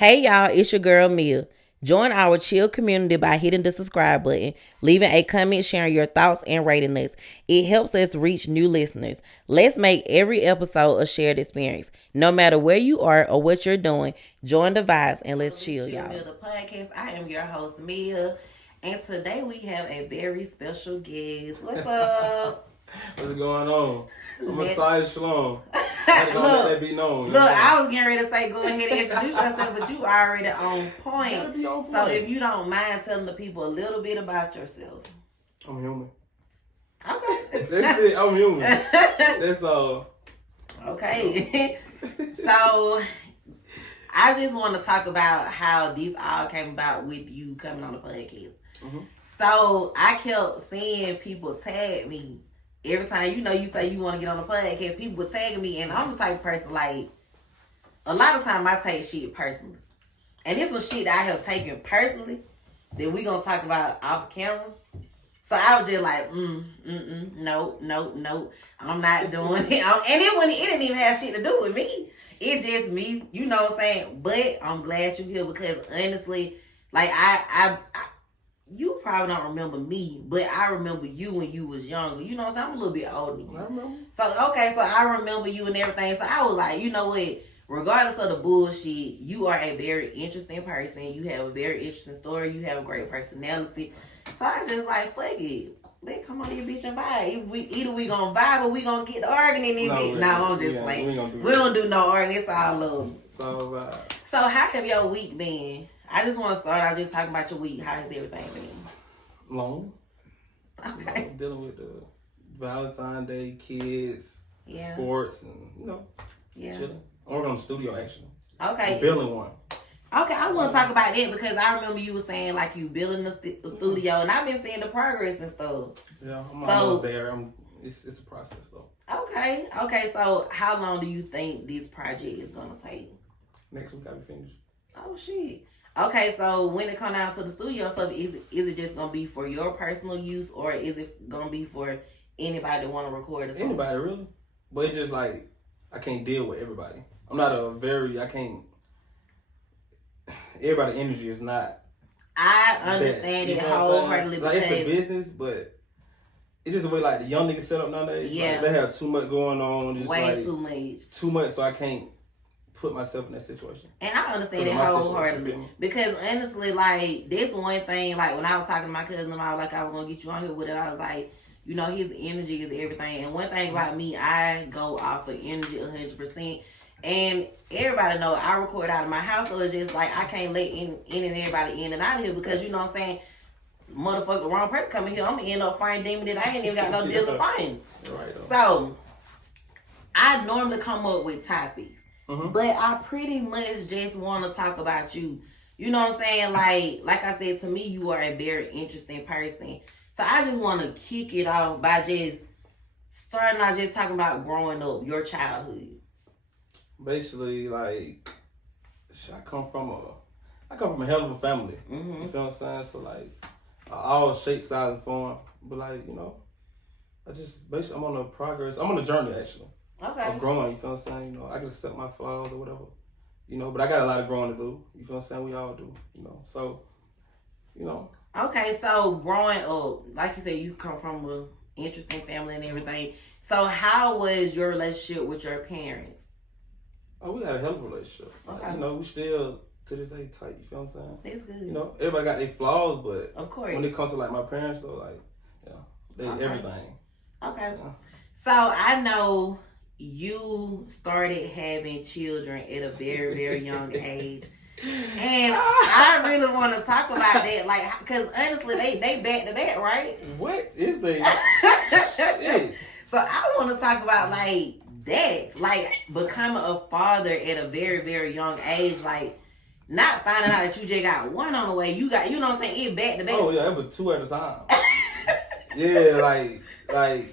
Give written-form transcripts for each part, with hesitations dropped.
Hey y'all, it's your girl Mia. Join our chill community by hitting the subscribe button, leaving a comment, sharing your thoughts, and rating us. It helps us reach new listeners. Let's make every episode a shared experience. No matter where you are or what you're doing, join the vibes and let's chill, y'all. The podcast. I am your host Mia, and today we have a very special guest. What's up? What's going on? I'm Massiahz Slumz. Let that be known. Look, I was getting ready to say go ahead and introduce yourself, but you already on point. So if you don't mind telling the people a little bit about yourself. I'm human. Okay. That's it. I'm human. That's all. Okay. So I just want to talk about how these all came about with you coming on the podcast. Mm-hmm. So I kept seeing people tag me. Every time, you say you want to get on the podcast, people would tag me, and I'm the type of person, like, a lot of time I take shit personally. And this was shit that I have taken personally that we gonna talk about off camera. So I was just like, no, I'm not doing it. And it didn't even have shit to do with me. It's just me, you know what I'm saying? But I'm glad you're here because honestly, like, you probably don't remember me, but I remember you when you was younger. You know what I'm saying? I'm a little bit older than you. I remember. So I remember you and everything. So I was like, you know what? Regardless of the bullshit, you are a very interesting person. You have a very interesting story. You have a great personality. So I just like, fuck it. Let's come on here, bitch, and vibe. Either we gonna vibe or we gonna get arguing in it. No, I'm just playing. We don't do no arguing. It's all love. It's all vibe. So how have your week been? I just want to start out just talking about your week. How has everything been? Long. Okay. Dealing with the Valentine's Day, kids, sports, and chilling. I'm working on the studio actually. Okay. I'm building one. Okay, I want to talk about that because I remember you were saying like you building the studio, and I've been seeing the progress and stuff. Yeah, I'm almost there. It's a process though. Okay. So how long do you think this project is gonna take? Next week I'll be finished. Oh shit. Okay, so when it comes down to the studio stuff, is it just gonna be for your personal use, or is it gonna be for anybody that want to record or something? Anybody really, but it's just like I can't deal with everybody. I'm not I can't. Everybody's energy is not. I understand it wholeheartedly like it's a business, but it's just the way like the young niggas set up nowadays. Yeah, like, they have too much going on. Just way like, too much. Too much, so I can't put myself in that situation. And I understand it wholeheartedly because honestly, like this one thing, like when I was talking to my cousin, I was like, I was gonna get you on here with it. I was like, his energy is everything. And one thing about me, I go off of energy 100%. And everybody know I record out of my house, so it's just like I can't let in and everybody in and out of here because you know what I'm saying, motherfucker, wrong person coming here, I'm gonna end up fighting demon that I ain't even got no deal to fighting. Right. So I normally come up with topics. Mm-hmm. But I pretty much just want to talk about you. You know what I'm saying? Like I said, to me, you are a very interesting person. So I just want to kick it off by just starting out just talking about growing up, your childhood. Basically, like, I come from a hell of a family. Mm-hmm. You feel what I'm saying? So like, all shape, size, and form. But like, I'm on a progress. I'm on a journey actually. Okay. Of growing, you feel what I'm saying? I can accept my flaws or whatever. But I got a lot of growing to do. You feel what I'm saying? We all do, So, Okay, so growing up, like you said, you come from an interesting family and everything. So how was your relationship with your parents? Oh, we had a hell of a relationship. Okay. We still to this day tight, you feel what I'm saying? That's good. Everybody got their flaws, but of course, when it comes to like my parents though, like, they everything. Okay. So I know you started having children at a very, very young age. And I really want to talk about that, like, because honestly, they back to back, right? What is they? So I want to talk about, like, that, like, becoming a father at a very, very young age, like, not finding out that you just got one on the way. You got, you know what I'm saying, it back to back. Oh, yeah, it was two at a time. Yeah, like.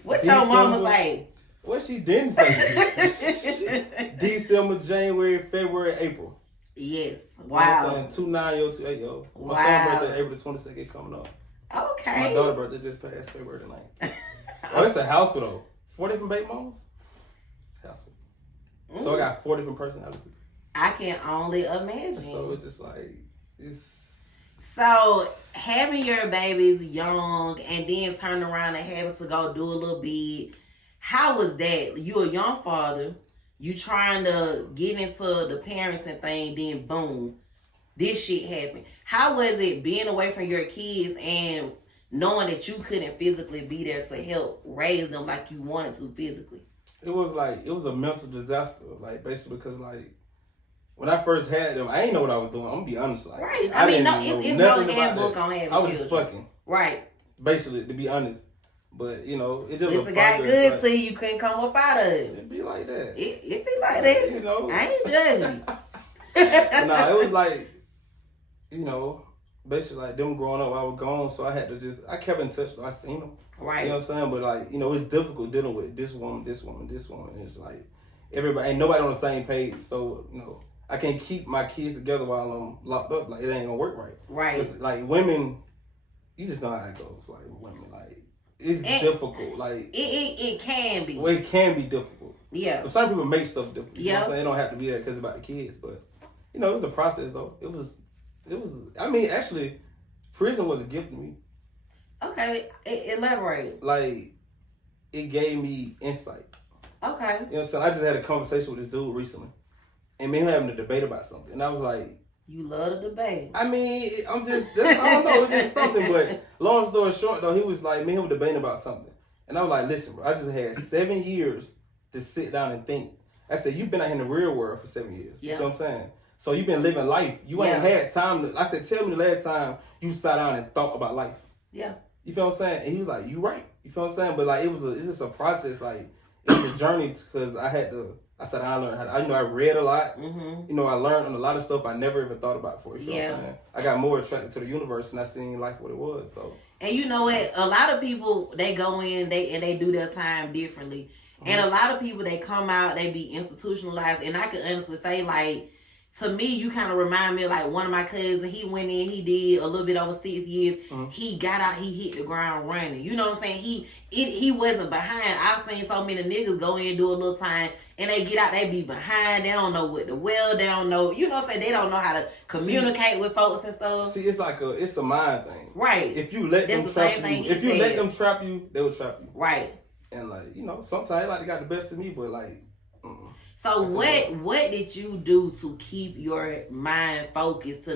What your mama say? What she didn't say. December, January, February, April. Yes. Wow. 2 9-year, 2 8-year. Wow. My son's birthday April the 22nd coming up. Okay. My daughter's birthday just passed February the 9th. Oh, it's a household though. 4 different baby mamas? It's a household. So I got 4 different personalities. I can only imagine. So it's just like, it's... So, having your babies young and then turn around and having to go do a little bit, how was that? You a young father, you trying to get into the parenting thing, then boom, this shit happened. How was it being away from your kids and knowing that you couldn't physically be there to help raise them like you wanted to physically? It was a mental disaster, like, basically, because, like, when I first had them, I didn't know what I was doing. I'm gonna be honest. Like, right. I mean, no, it's no handbook on having I was children. just fucking. Right. Basically, to be honest. But, you know, it just Listen, got good to you couldn't come up out of it. It be like that. It be like that. You know. I ain't judging. Nah, it was like, you know, basically like them growing up, I was gone, so I had to I kept in touch. I seen them. Right. You know what I'm saying? But, like, you know, it's difficult dealing with this woman. And it's like, everybody, ain't nobody on the same page. So, you know, I can't keep my kids together while I'm locked up. Like, it ain't gonna work right. Right. It's like, women, you just know how it goes. Like, women, like, it's difficult. Like, it can be. Well, it can be difficult. Yeah. But some people make stuff difficult. You know what I'm Yeah. saying? It don't have to be that because it's about the kids. But, you know, it was a process, though. It was, I mean, actually, prison was a gift to me. Okay. Elaborate. Like, it gave me insight. Okay. You know what I'm saying? I just had a conversation with this dude recently. And me and him having a debate about something. And I was like... You love the debate. I mean, I don't know. It's just something. But long story short, though, he was like, me and him were debating about something. And I was like, listen, bro, I just had 7 years to sit down and think. I said, you've been out here in the real world for 7 years. Yeah. You know what I'm saying? So you've been living life. You ain't had time to... I said, tell me the last time you sat down and thought about life. Yeah. You feel what I'm saying? And he was like, you right. You feel what I'm saying? But like, it's just a process. Like, it was a journey because I said I learned how to, I read a lot. Mm-hmm. You know, I learned on a lot of stuff I never even thought about before. You feel what I'm saying? I got more attracted to the universe and I seen life what it was. So. And you know what? A lot of people, they go in, they do their time differently. Mm-hmm. And a lot of people, they come out, they be institutionalized. And I can honestly say, like, to me, you kind of remind me of like one of my cousins. He went in, he did a little bit over 6 years. Mm-hmm. He got out, he hit the ground running. You know what I'm saying? He wasn't behind. I've seen so many niggas go in, do a little time, and they get out, they be behind. They don't know what the well, they don't know. You know what I'm saying? They don't know how to communicate with folks and stuff. See, it's like it's a mind thing. Right. If you let them trap you, let them trap you, they will trap you. Right. And like, you know, sometimes like they got the best of me, but like. So what did you do to keep your mind focused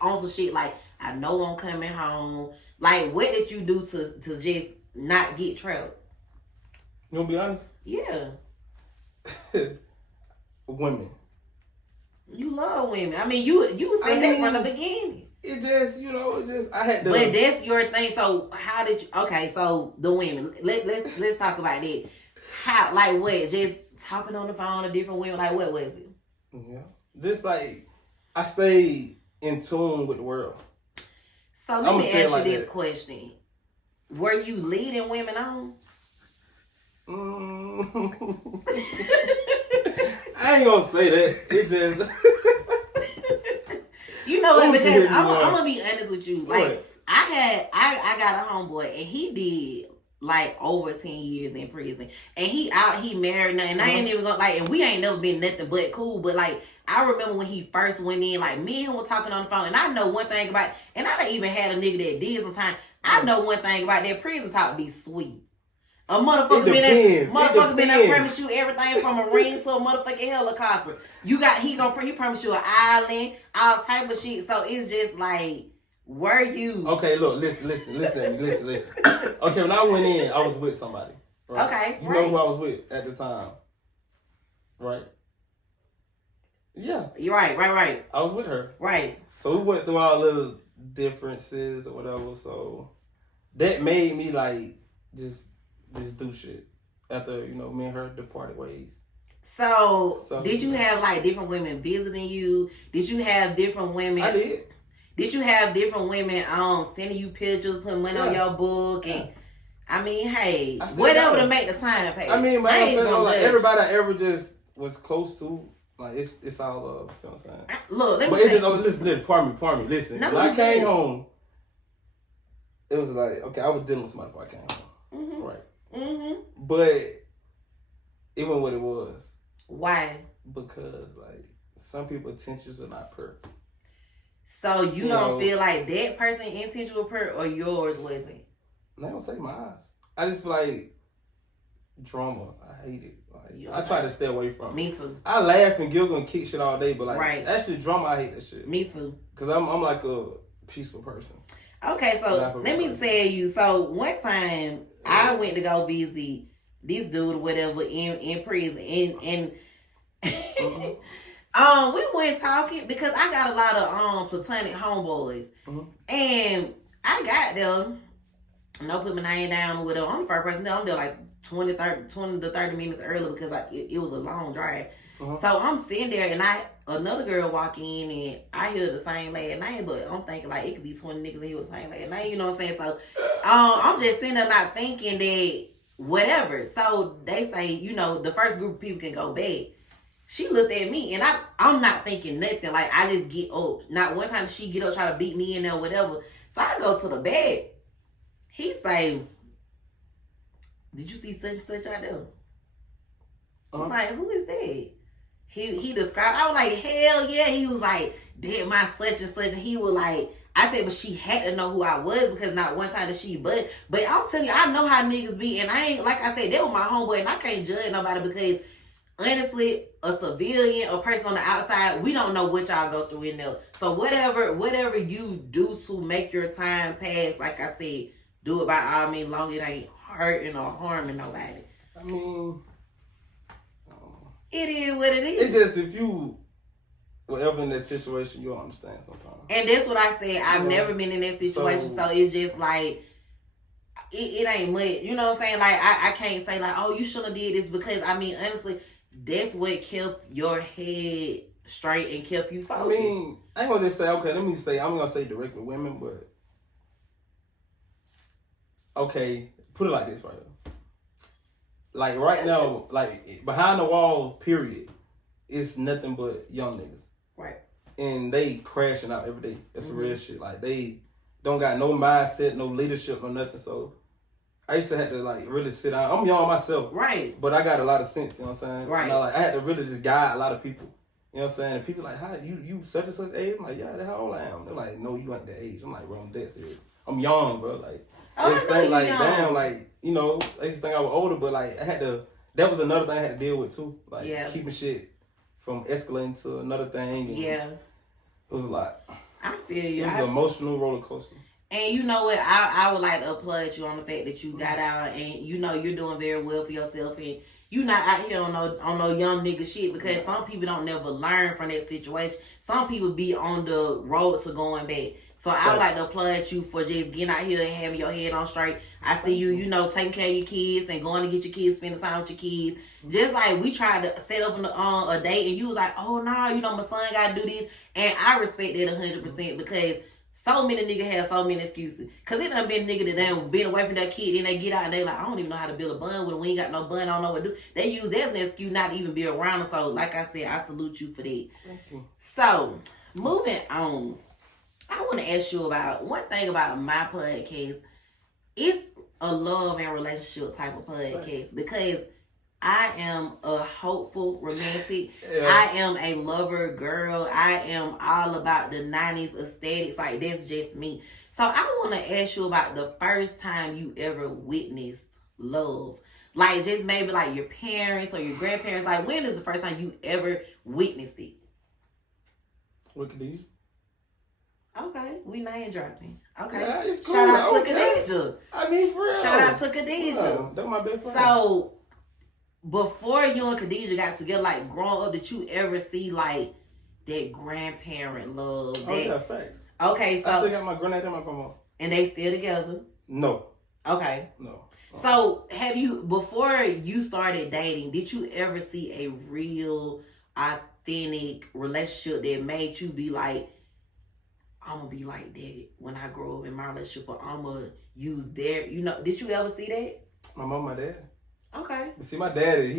on some shit like, I know I'm coming home? Like, what did you do to just not get trapped? You gonna be honest? Yeah. Women. You love women. I mean, you said that from the beginning. It just, you know, I had to. But that's your thing. So how did you? Okay, so the women. Let's talk about that. How, like, what? Just talking on the phone to different women. Like, what was it? Yeah, just like I stayed in tune with the world. So let me ask you this question: were you leading women on? I ain't gonna say that. It just. You know what? Because I'm gonna be honest with you. Like, I got a homeboy and he did like over 10 years in prison, and he married now, and I ain't even gonna like, and we ain't never been nothing but cool. But like, I remember when he first went in, like me and him were talking on the phone, and I know one thing about, and I done even had a nigga that did sometimes. I know one thing about that prison talk be sweet. A motherfucker been there promise you everything from a ring to a motherfucking helicopter. He promise you an island, all type of shit. So it's just like, were you? Okay, look, listen. Okay, when I went in, I was with somebody. Right? Okay, you know who I was with at the time, right? Yeah. You're right. I was with her. Right. So we went through our little differences or whatever. So that made me like just do shit after, you know, me and her departed ways. So did you have like different women visiting you? Did you have different women? I did. Did you have different women sending you pictures, putting money on your book? And I mean, hey, whatever to make the time pay. I mean, like, everybody I ever just was close to, like, it's all love. You know what I'm saying? Look, let me say. Listen, pardon me. Listen, when I came home, it was like, okay, I was dealing with somebody before I came home. Mm-hmm. Right. Mm-hmm. But it wasn't what it was. Why? Because, like, some people's intentions are not pure. So you don't feel like that person intention was pure or yours wasn't? I don't say mine. I just feel like drama. I hate it. Like, I try to stay away from it. Me too. I laugh and giggle and kick shit all day, but like actually drama, I hate that shit. Me too. Cause I'm like a peaceful person. Okay, so let me tell you. So one time I went to go visit this dude or whatever in prison and we went talking because I got a lot of platonic homeboys. And I got them. No, put my name down or whatever. I'm the first person there. I'm there like 20 to 30 minutes early because it was a long drive. So I'm sitting there and another girl walk in and I hear the same last name, but I'm thinking like it could be 20 niggas and hear the same last name, you know what I'm saying? So I'm just sitting there not thinking that whatever. So they say, you know, the first group of people can go back. She looked at me and I'm not thinking nothing. Like I just get up. Not one time did she get up try to beat me in there or whatever. So I go to the bed. He say, did you see such and such out there? I'm like, who is that? He described, I was like, hell yeah. He was like, did my such and such. And he was like, I said, but she had to know who I was because not one time did she, but I'm telling you, I know how niggas be. And I ain't, like I said, they were my homeboy and I can't judge nobody because honestly, a civilian or person on the outside, we don't know what y'all go through in there. So whatever you do to make your time pass, like I said, do it by all means, long it ain't hurting or harming nobody. I mean, it is what it is. It's just if you were ever in that situation, you'll understand sometimes. And that's what I said. I've never been in that situation, so it's just like it ain't much. You know what I'm saying? Like I can't say like, oh, you shouldn't have did this because I mean honestly, that's what kept your head straight and kept you focused. I mean, I ain't gonna just say okay. Let me say I'm gonna say direct with women, but okay, put it like this right here. Like right now, like behind the walls, period, it's nothing but young niggas. Right. And they crashing out every day. That's the real shit. Like they don't got no mindset, no leadership, no nothing. So I used to have to like really sit down. I'm young myself. Right. But I got a lot of sense, you know what I'm saying? Right. And I had to really just guide a lot of people. You know what I'm saying? And people like, how you such and such age? I'm like, yeah, that's how old I am. They're like, no, you ain't that age. I'm like, bro, I'm that serious. I'm young, bro. Like they just think like, damn, like, you know, they just think I was older, but like I had to that was another thing I had to deal with too. Like keeping shit from escalating to another thing. And it was a lot. I feel you. It was an emotional roller coaster. And you know what? I would like to applaud you on the fact that you got out and you know you're doing very well for yourself and you not out here on no young nigga shit because some people don't never learn from that situation. Some people be on the road to going back. So I would like to applaud you for just getting out here and having your head on straight. I see you, you know, taking care of your kids and going to get your kids, spending time with your kids. Just like we tried to set up a date and you was like, oh, no, you know, my son got to do this. And I respect that 100% because so many niggas have so many excuses. Because it done been niggas that done been away from their kid. Then they get out and they like, I don't even know how to build a bond with them. We ain't got no bond. I don't know what to do. They use that as an excuse not to even be around them. So like I said, I salute you for that. Thank you. So moving on. I want to ask you about one thing about my podcast. It's a love and relationship type of podcast because I am a hopeful romantic. I am a lover girl. I am all about the 90s aesthetics. Like, that's just me. So I want to ask you about the first time you ever witnessed love. Like, just maybe like your parents or your grandparents. Like, when is the first time you ever witnessed it? With Khadijah. Okay, we name dropping. Okay, yeah, it's cool. Shout out to Khadijah. I mean, for real. Shout out to Khadijah. Yeah, that's my best friend. So, before you and Khadijah got together, like growing up, did you ever see like that grandparent love? Yeah, facts. Okay, so I still got my granddad and my grandma. And they still together? No. Okay. No. So, have you before you started dating? Did you ever see a real, authentic relationship that made you be like, I'm gonna be like that when I grow up in my relationship, or I'm gonna use their, you know, did you ever see that? My mom, my dad. Okay. But see, my dad,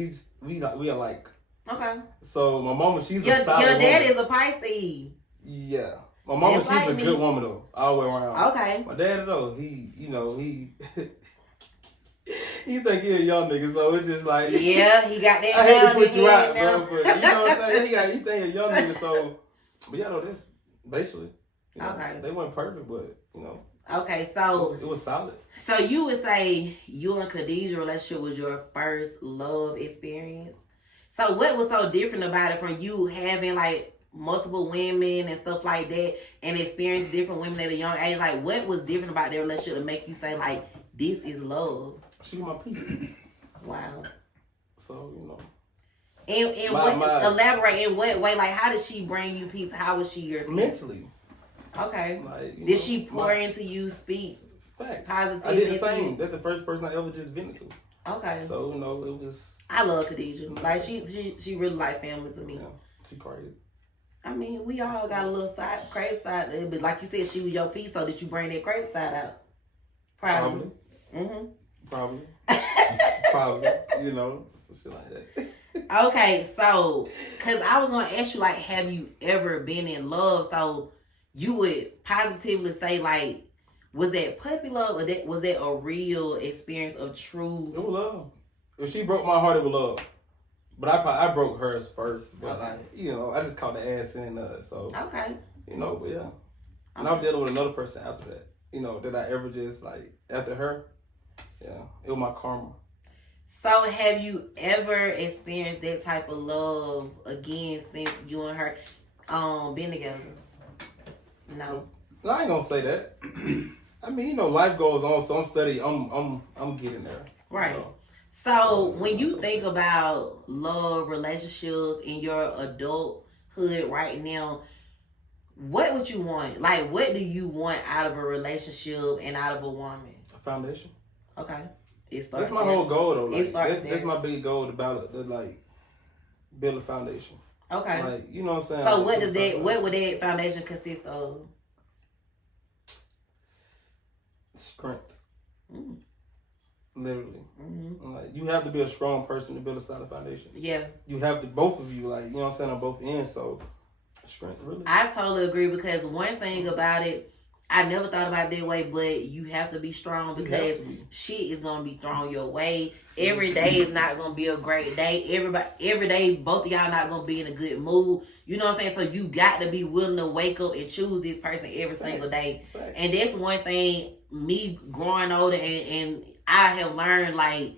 we are like. Okay. So my mama, she's a solid your dad woman. Is a Pisces. Yeah. My mama, she's like a good woman though, all the way around. Okay. My dad though, he You think you're a young nigga, so it's just like yeah, he got that. I hate to put you out, now. bro, but you know what I'm saying? You think a young nigga, so but yeah, no, this basically. You know, Okay. They weren't perfect, but you know. Okay, so it was solid. So you would say you and Khadijah's relationship was your first love experience. So what was so different about it from you having like multiple women and stuff like that and experience different women at a young age? Like what was different about their relationship to make you say like this is love? She was my piece. Wow. So, you know. And elaborate in what way? Like how did she bring you peace? How was she your peace? Mentally. Okay. Like, did she pour into you, speak facts? Positivity? I did the same. That's the first person I ever just vented to. Okay. So, you know, it was... I love Khadijah. Like, she really like family to me. Yeah, she crazy. I mean, we all got a little crazy side there, but like you said, she was your piece, so did you bring that crazy side out? Probably. Mm-hmm. Probably. Probably. You know, some shit like that. Okay, so, because I was going to ask you, like, have you ever been in love? So, you would positively say, like, was that puppy love or was that a real experience of true? It was love. If she broke my heart, it was love. But I broke hers first. But Okay. you know, I just caught the ass in so. Okay. You know, but yeah. And I was dealing with another person after that. You know, that I ever just like after her. Yeah, it was my karma. So have you ever experienced that type of love again since you and her been together? No. I ain't gonna say that. I mean, you know, life goes on, so I'm studying. I'm getting there. Right. You know? So when you think about love, relationships in your adulthood right now, what would you want? Like, what do you want out of a relationship and out of a woman? A foundation. Okay. It starts That's my there. whole goal, though. Like, it starts there. That's my big goal to like build a foundation. Okay. Like, you know what I'm saying? So like, what would that foundation consist of? Strength. Mm. Literally. Mm-hmm. Like, you have to be a strong person to build a solid foundation. Yeah. You have to, both of you, like, you know what I'm saying, on both ends, so strength, really. I totally agree because one thing about it, I never thought about it that way, but you have to be strong because shit is gonna be thrown your way. Every day is not gonna be a great day. Every day, both of y'all not gonna be in a good mood. You know what I'm saying? So you got to be willing to wake up and choose this person every single day. Facts. And that's one thing, me growing older and I have learned, like,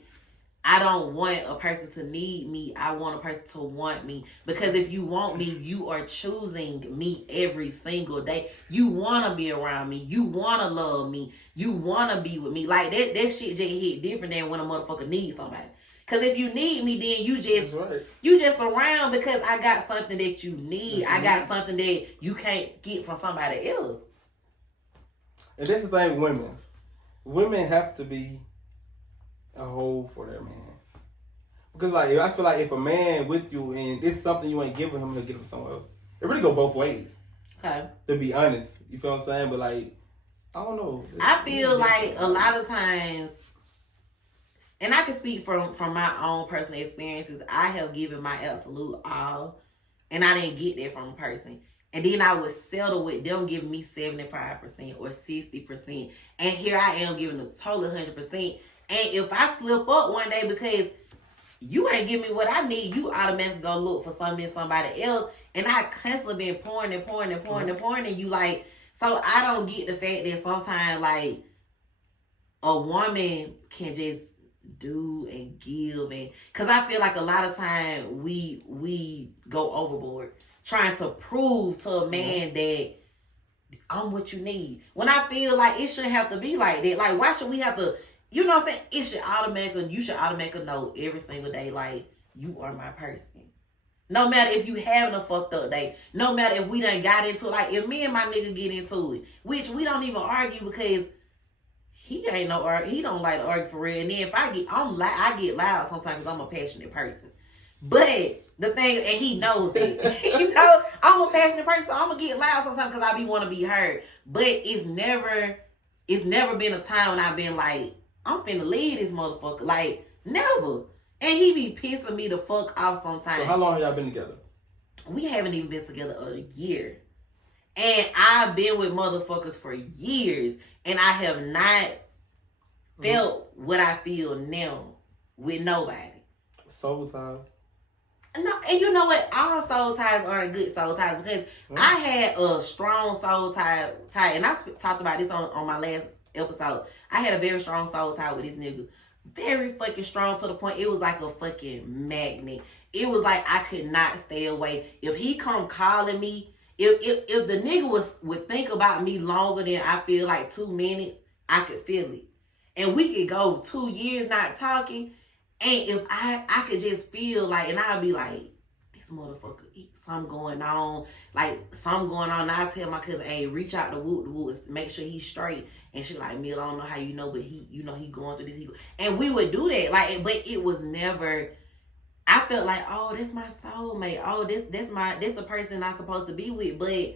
I don't want a person to need me. I want a person to want me. Because if you want me, you are choosing me every single day. You want to be around me. You want to love me. You want to be with me. Like, that shit just hit different than when a motherfucker needs somebody. Because if you need me, then you just around because I got something that you need. Mm-hmm. I got something that you can't get from somebody else. And that's the thing, women. Women have to be a hole for their man. Because like I feel like if a man with you and it's something you ain't giving him, he'll give it somewhere else. It really go both ways. Okay. To be honest. You feel what I'm saying? But like, I don't know. I feel like a lot of times, and I can speak from my own personal experiences, I have given my absolute all and I didn't get that from a person. And then I would settle with them giving me 75% or 60%. And here I am giving a total 100%. And if I slip up one day because you ain't give me what I need, you automatically go look for something in somebody else. And I constantly been pouring and you like, so I don't get the fact that sometimes like a woman can just do and give. And because I feel like a lot of time we go overboard trying to prove to a man that I'm what you need. When I feel like it shouldn't have to be like that. Like, why should we have to... You know what I'm saying? You should automatically know every single day, like, you are my person. No matter if you having a fucked up day. No matter if we done got into it. Like, if me and my nigga get into it, which we don't even argue because he don't like to argue for real. And then if I get loud sometimes because I'm a passionate person. But the thing, and he knows that. You know, I'm a passionate person, so I'm going to get loud sometimes because I want to be heard. But it's never been a time when I've been like, I'm finna leave this motherfucker. Like, never. And he be pissing me the fuck off sometimes. So how long have y'all been together? We haven't even been together a year. And I've been with motherfuckers for years. And I have not felt what I feel now with nobody. Soul ties. No, and you know what? All soul ties aren't good soul ties because I had a strong soul tie, and I talked about this on my last episode. I had a very strong soul tie with this nigga. Very fucking strong to the point it was like a fucking magnet. It was like I could not stay away. If he come calling me, if the nigga would think about me longer than I feel like 2 minutes, I could feel it. And we could go 2 years not talking. And if I could just feel like, and I'd be like, this motherfucker, something going on. Like, something going on. And I tell my cousin, hey, reach out to Woods, make sure he's straight. And she like, Mill, I don't know how you know, but he going through this. And we would do that. Like, but it was never, I felt like, oh, this my soulmate. Oh, this the person I'm supposed to be with. But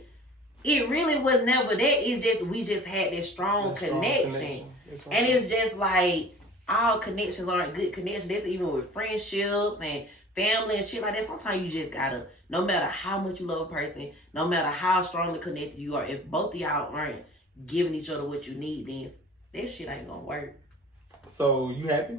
it really was never that. It's just, we just had this strong connection. And it's just like, all connections aren't good connections. That's even with friendships and family and shit like that. Sometimes you just gotta, no matter how much you love a person, no matter how strongly connected you are, if both of y'all aren't giving each other what you need, then that shit ain't gonna work. So you happy?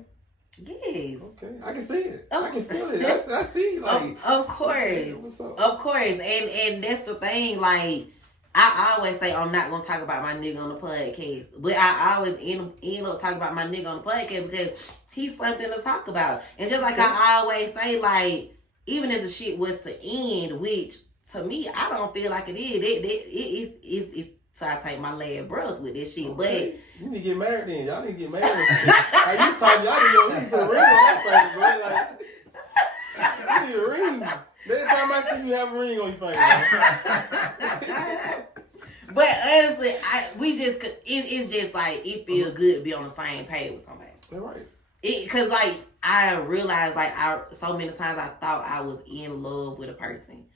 Yes. Okay, I can see it. I can feel it. I see. Like, of course, okay, what's up? Of course, and that's the thing. Like, I always say I'm not gonna talk about my nigga on the podcast, but I always end up talking about my nigga on the podcast because he's something to talk about. And just like I always say, like, even if the shit was to end, which to me I don't feel like it is, it's so I take my last breath with this shit. Okay. But you need to get married then. Y'all need to get married. Like, you talking, y'all need to put a ring on that face, bro. Like, you need a ring. Next time I see you have a ring on your finger. But honestly, it's just like, it feels good to be on the same page with somebody. You're right. Cause like, I realized like, so many times I thought I was in love with a person.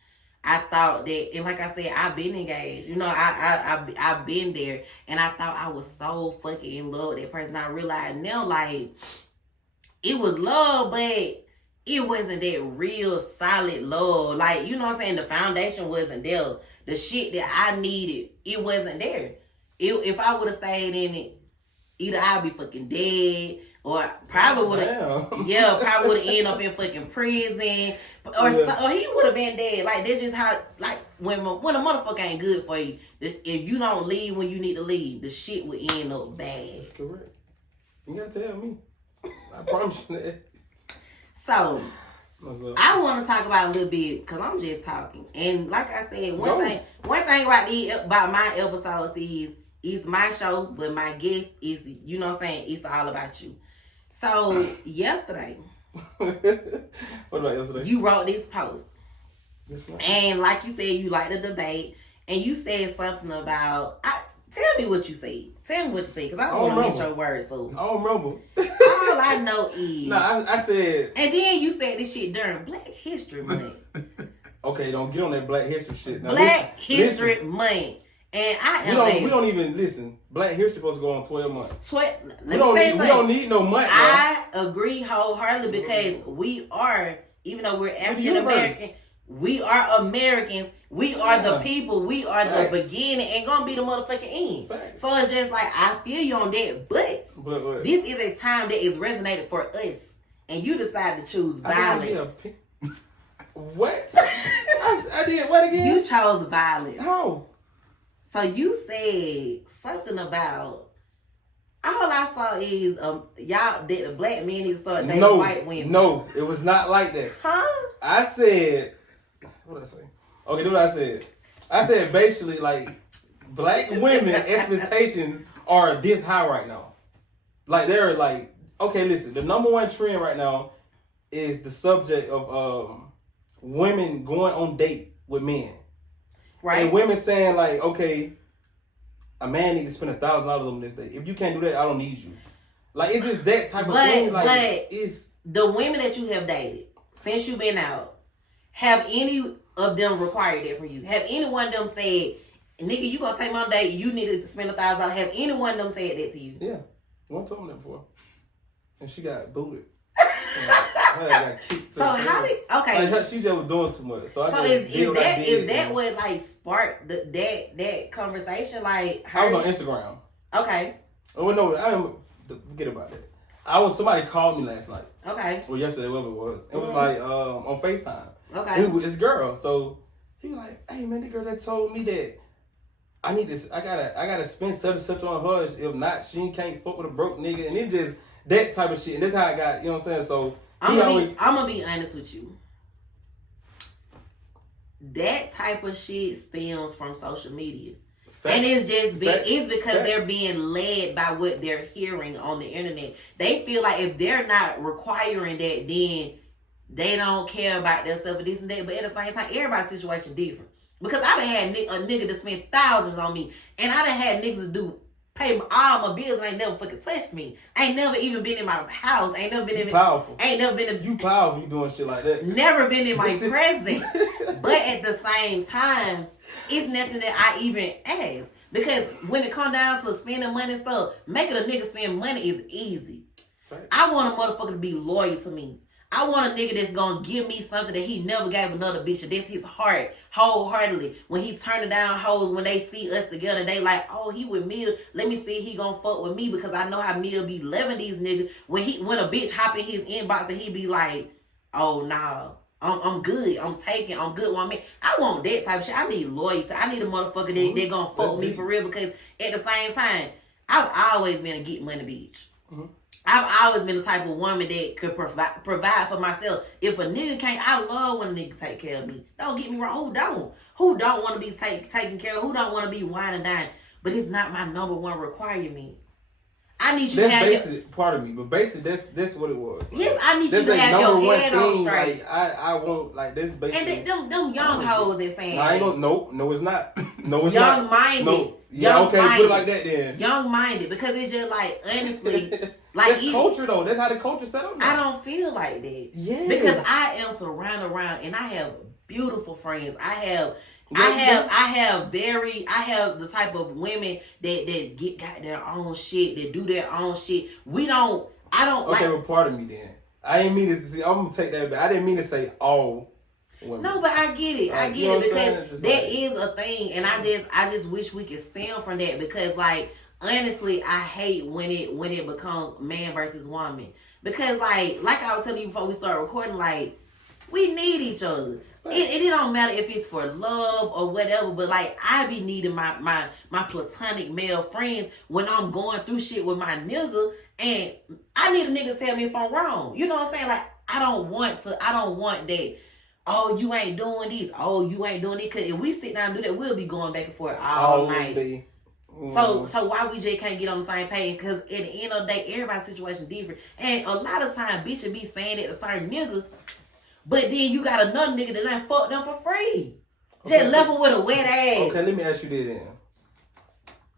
I thought that, and like I said, I've been engaged. You know, I've been there, and I thought I was so fucking in love with that person. I realized now, like, it was love, but it wasn't that real solid love. Like, you know what I'm saying? The foundation wasn't there. The shit that I needed, it wasn't there. If I would have stayed in it, either I'd be fucking dead, or probably would have, probably would have ended up in fucking prison, or he would have been dead. Like, that's just how, like, when a motherfucker ain't good for you, if you don't leave when you need to leave, the shit would end up bad. That's correct. You gotta tell me. I promise you that. So, I want to talk about a little bit, because I'm just talking. And like I said, one thing about my episodes is, it's my show, but my guest is, you know what I'm saying, it's all about you. So, yesterday. What about yesterday? You wrote this post. Yes, ma'am. And like you said, you like the debate. And you said something about, tell me what you said. Tell me what you said, because I don't want to miss your words. So. I don't remember. All I know is. Nah, I said. And then you said this shit during Black History Month. Okay, don't get on that Black History shit. Now, Black History Month. And we don't even listen. Black History supposed to go on 12 months. We don't need no month. I agree wholeheartedly, because we are, even though we're African American, we are Americans. We are the people. We are the beginning and gonna be the motherfucking end. Facts. So it's just like, I feel you on that, but this is a time that is resonated for us, and you decide to choose violence. What? I did what again? You chose violence. How? So you said something about, all I saw is y'all that the black men need to start dating white women. No, it was not like that. Huh? I said, what did I say? Okay, do what I said. I said basically, like, black women expectations are this high right now. Like, they're like, okay, listen, the number one trend right now is the subject of women going on date with men. Right. And women saying, like, okay, a man needs to spend $1,000 on this date. If you can't do that, I don't need you. Like, it's just that type of thing. Like, it's the women that you have dated since you've been out, have any of them required that from you? Have any one of them said, nigga, you gonna take me on a date, you need to spend $1,000? Have any one of them said that to you? Yeah. One told me that before. And she got booted. Got kicked. So how did, okay. Like, she just was doing too much. So is that what like sparked that conversation? Like, I was on Instagram. Okay. Oh no, forget about that. Somebody called me last night. Okay. Or yesterday, whatever it was. It was like on FaceTime. Okay. This girl. So he was like, "Hey man, the girl that told me that I need this. I gotta spend such and such on her. If not, she can't fuck with a broke nigga." And it just that type of shit. And that's how I got. You know what I'm saying? So I'm gonna be honest with you. That type of shit stems from social media. Facts. And it's just it's because they're being led by what they're hearing on the internet. They feel like if they're not requiring that, then they don't care about themselves and this and that. But at the same time, everybody's situation different. Because I done had a nigga to spend thousands on me, and I done had niggas to pay all my bills and ain't never fucking touched me. Ain't never even been in my house. Ain't never been in powerful. Ain't never been in you powerful. You doing shit like that. Never been in my presence. But at the same time, it's nothing that I even ask. Because when it come down to spending money and stuff, making a nigga spend money is easy. Right. I want a motherfucker to be loyal to me. I want a nigga that's gonna give me something that he never gave another bitch. That's his heart, wholeheartedly. When he turning down hoes, when they see us together, they like, oh, he with Mia. Let me see if he gonna fuck with me because I know how Mia be loving these niggas. When a bitch hop in his inbox and he be like, oh nah, I'm good. I'm good. Well, I want that type of shit. I need loyalty. I need a motherfucker that gonna fuck with me for real because at the same time, I've always been a get money bitch. Mm-hmm. I've always been the type of woman that could provide for myself. If a nigga can't, I love when a nigga take care of me. Don't get me wrong. Who don't? Who don't want to be taken care of? Who don't want to be wine and dine? But it's not my number one requirement. I need you to have basic part of me, but basically that's what it was. Like, yes, I need you to have your head on straight. Like, I won't like this basically. And them young hoes that saying. No, I ain't no, it's not. No, it's young not. Minded. No. Yeah, okay, put it like that then. Young minded, because it's just like honestly, like that's culture though. That's how the culture set up now. I don't feel like that. Yeah. Because I am surrounded around, and I have beautiful friends. I have the type of women that got their own shit, that do their own shit. I don't okay, well, pardon me then. I didn't mean to see. I'm gonna take that back. I didn't mean to say all women. No, but I get it. I get it because that is a thing, and I just wish we could stem from that because, like, honestly, I hate when it becomes man versus woman because, like I was telling you before we started recording, like, we need each other. It don't matter if it's for love or whatever, but like I be needing my platonic male friends when I'm going through shit with my nigga, and I need a nigga to tell me if I'm wrong. You know what I'm saying? Like I don't want that. Oh, you ain't doing this. Oh, you ain't doing it. Cause if we sit down and do that, we'll be going back and forth all night. So why we just can't get on the same page? Cause at the end of the day, everybody's situation different, and a lot of times bitches be saying that to certain niggas. But then you got another nigga that done fucked them for free. Just left them with a wet ass. Okay, let me ask you this then.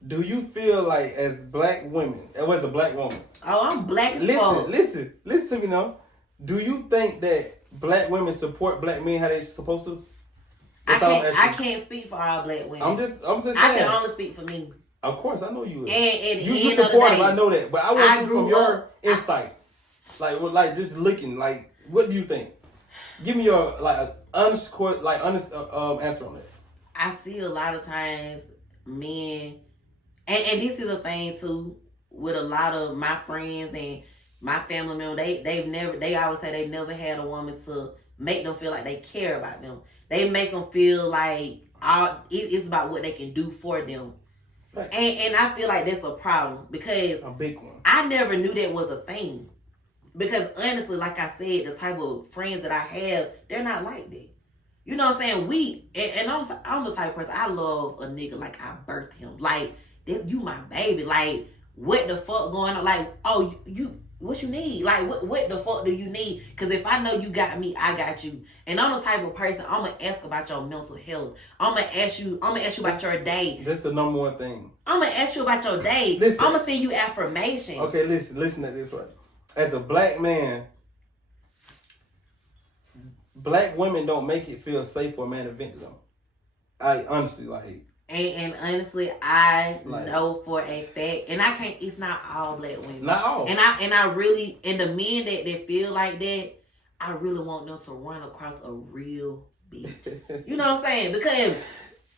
Do you feel like as black women, as a black woman? Oh, I'm black as fuck. Listen to me now. Do you think that black women support black men how they supposed to? I can't speak for all black women. I'm just saying. I can only speak for me. Of course, I know you. And you supportive, I know that. But I want you from your insight. Like just looking, like, what do you think? Give me your honest answer on that. I see a lot of times men, and this is a thing too with a lot of my friends and my family members. They always say they never had a woman to make them feel like they care about them. They make them feel like it's about what they can do for them. Right. And I feel like that's a problem because a big one. I never knew that was a thing. Because honestly, like I said, the type of friends that I have, they're not like that. You know what I'm saying? I'm the type of person, I love a nigga like I birthed him. Like, you my baby. Like, what the fuck going on? Like, oh, you what you need? Like, what the fuck do you need? Because if I know you got me, I got you. And I'm the type of person, I'm going to ask about your mental health. I'm going to ask you about your day. That's the number one thing. I'm going to ask you about your day. I'm going to send you affirmation. Okay, listen to this right. As a black man, black women don't make it feel safe for a man to vent to them. I honestly And honestly, I know for a fact, and I can't. It's not all black women. Not all. And I really, and the men that feel like that, I really want them to run across a real bitch. You know what I'm saying? Because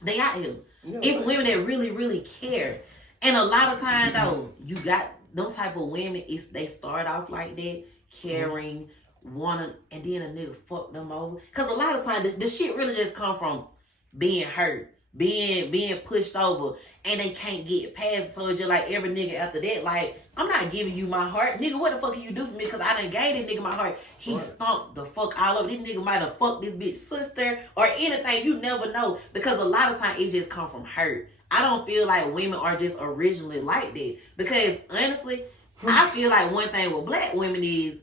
they out here. It's women that really, really care. And a lot of times though, you got them type of women, they start off like that, caring, and then a nigga fuck them over. Cause a lot of times the shit really just come from being hurt, being pushed over, and they can't get past it. So it's just like every nigga after that, like, I'm not giving you my heart. Nigga, what the fuck can you do for me? Cause I done gave this nigga my heart. He stomped the fuck all over. This nigga might have fucked this bitch sister or anything. You never know. Because a lot of times it just come from hurt. I don't feel like women are just originally like that. Because honestly, I feel like one thing with black women is,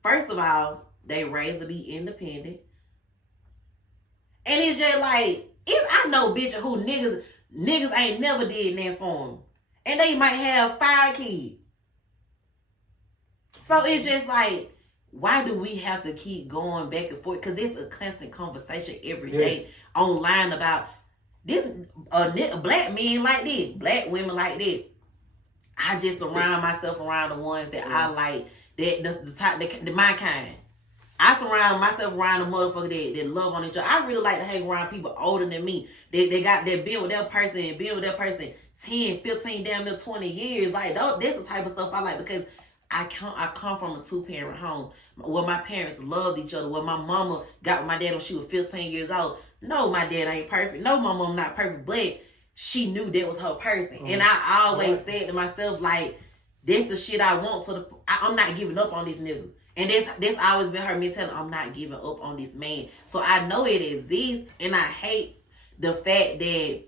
first of all, they raised to be independent. And it's just like, I know bitches who niggas ain't never did nothing for them. And they might have 5 kids. So it's just like, why do we have to keep going back and forth? Because it's a constant conversation every day online about this. Black men like this, black women like that. I just surround myself around the ones that I like, that my kind. I surround myself around the motherfucker that love on each other. I really like to hang around people older than me. They been with that person 10, 15, damn near 20 years. Like, that's the type of stuff I like, because I come from a 2-parent home where my parents loved each other, where my mama got with my dad when she was 15 years old. No, my dad ain't perfect. No, my mom not perfect, but she knew that was her person. And I always said to myself, like, that's the shit I want. So I'm not giving up on this nigga. And that's always been her mentality. I'm not giving up on this man. So I know it exists, and I hate the fact that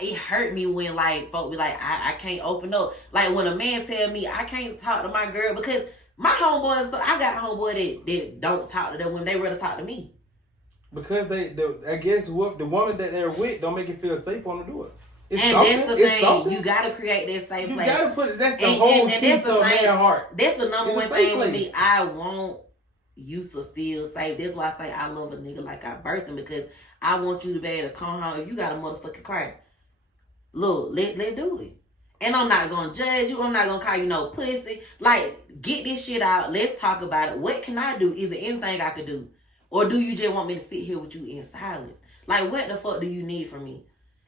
it hurt me when, like, folk be like, I can't open up. Like, when a man tell me I can't talk to my girl, because my homeboys, I got homeboy that don't talk to them when they rather talk to me. Because I guess what the woman that they're with don't make it feel safe on to do it. That's the thing. You gotta create that safe place. You gotta put it. That's the whole key to a man's heart. That's the number one thing with me. I want you to feel safe. That's why I say I love a nigga like I birthed him, because I want you to be able to come home if you got a motherfucking cry. Look, let do it. And I'm not gonna judge you. I'm not gonna call you no pussy. Like, get this shit out. Let's talk about it. What can I do? Is there anything I could do? Or do you just want me to sit here with you in silence? Like, what the fuck do you need from me?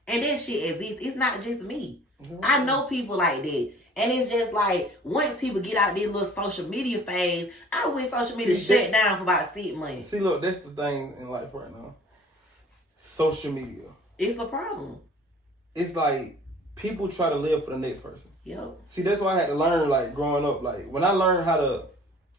And that shit exists. It's not just me. I know people like that. And it's just like, once people get out this little social media phase, I wish social media shut down for about 6 months. See, look, that's the thing in life right now. Social media. It's a problem. It's like, people try to live for the next person. Yep. See, that's why I had to learn, like, growing up. Like, when I learned how to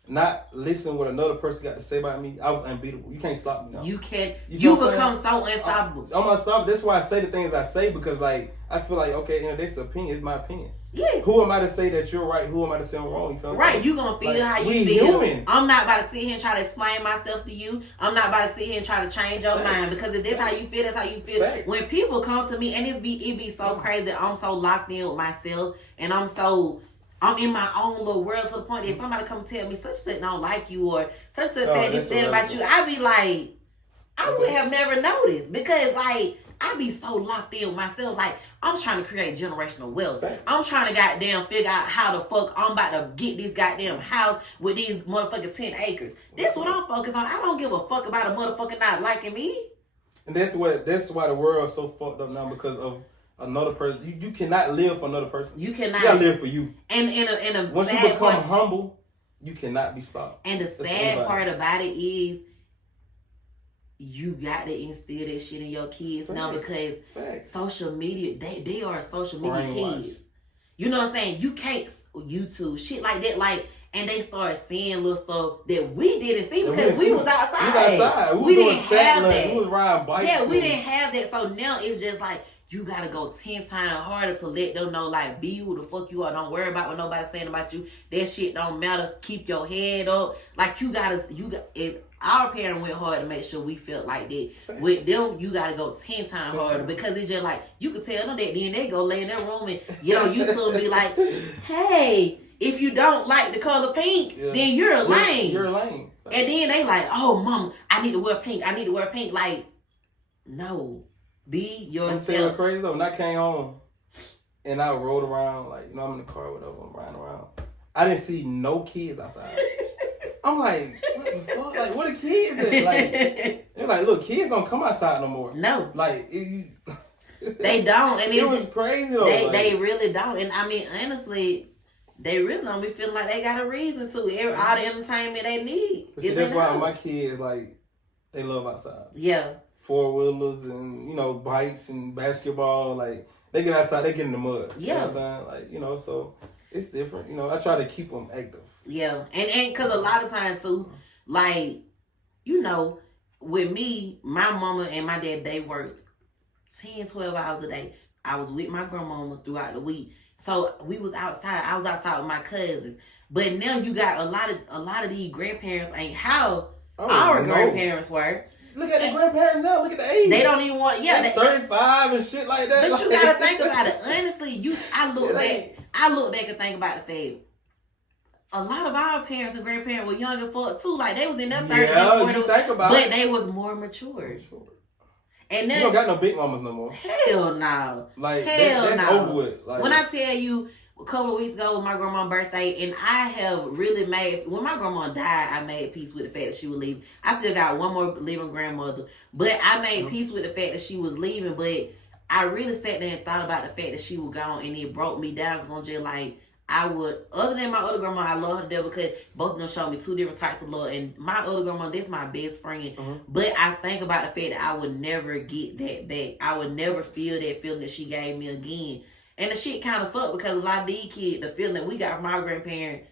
not listen what another person got to say about me, I was unbeatable. You can't stop me now. You can't. You become so unstoppable. I'm unstoppable. That's why I say the things I say, because, like, I feel like, okay, you know, this opinion is my opinion. Yes. Who am I to say that you're right? Who am I to say I'm wrong? You feel what I'm saying? You gonna feel like, how you feel. Human. I'm not about to sit here and try to explain myself to you. I'm not about to sit here and try to change your mind, because if that's how you feel, that's how you feel. When people come to me, and it be so crazy that I'm so locked in with myself, and I'm in my own little world, to the point that somebody come tell me such and such don't like you, or such and such said this thing about you, I be like, I would have never noticed, because, like, I be so locked in with myself. Like, I'm trying to create generational wealth. I'm trying to goddamn figure out how the fuck I'm about to get this goddamn house with these motherfucking 10 acres. That's what I'm focused on. I don't give a fuck about a motherfucker not liking me. And that's why the world is so fucked up now, because of another person. You cannot live for another person. You cannot. You gotta live for you. And in a once you become humble, you cannot be stopped. And the sad part about it is, you got to instill that shit in your kids now, because social media, they are social media kids. You know what I'm saying? You can't YouTube shit like that, like, and they start seeing little stuff that we didn't see, because we was outside. We didn't have that. We was riding bikes. Yeah, we didn't have that. So now it's just like, you gotta go 10 times harder to let them know, like, be who the fuck you are. Don't worry about what nobody's saying about you. That shit don't matter. Keep your head up. Like, our parents went hard to make sure we felt like that. With them, you gotta go 10 times harder, because it's just like, you can tell them that, then they go lay in their room and get on YouTube and be like, hey, if you don't like the color pink, then you're a lame. You're a lame. And then they like, oh, mama, I need to wear pink. Like, no. Be yourself. I'm saying crazy though. When I came home and I rode around, like, you know, I'm in the car, whatever, I'm riding around. I didn't see no kids outside. I'm like, what the fuck? Like, what are kids at? Like, they're like, look, kids don't come outside no more. No. Like, they don't. And it was crazy though. They really don't. And I mean, honestly, they really don't be feeling like they got a reason to. All the entertainment they need. But see, that's why my kids, like, they love outside. Yeah. 4-wheelers and, you know, bikes and basketball. Like, they get outside, they get in the mud. Yeah. You know what I'm saying? Like, you know, so it's different. You know, I try to keep them active. Yeah. And because a lot of times, too, like, you know, with me, my mama and my dad, they worked 10, 12 hours a day. I was with my grandmama throughout the week. So we was outside. I was outside with my cousins. But now you got a lot of these grandparents ain't how our grandparents were. Look at the grandparents now. Look at the age. They don't even want 35 and shit like that. But you gotta think about it. Honestly, I look back and think about the fact. A lot of our parents and grandparents were younger for too. Like they was in their 30s and 40s, but they was more mature. And then, you don't got no big mamas no more. Hell no. Like that's over with. Like, when I tell you, a couple of weeks ago was my grandma's birthday, and I have really when my grandma died, I made peace with the fact that she was leaving. I still got one more living grandmother, but I made peace with the fact that she was leaving. But I really sat there and thought about the fact that she was gone, and it broke me down because I'm just like, other than my other grandma, I love her there because both of them showed me two different types of love. And my other grandma, that's my best friend. But I think about the fact that I would never get that back. I would never feel that feeling that she gave me again. And the shit kind of sucked because a lot of these kids, the feeling that we got from our grandparents,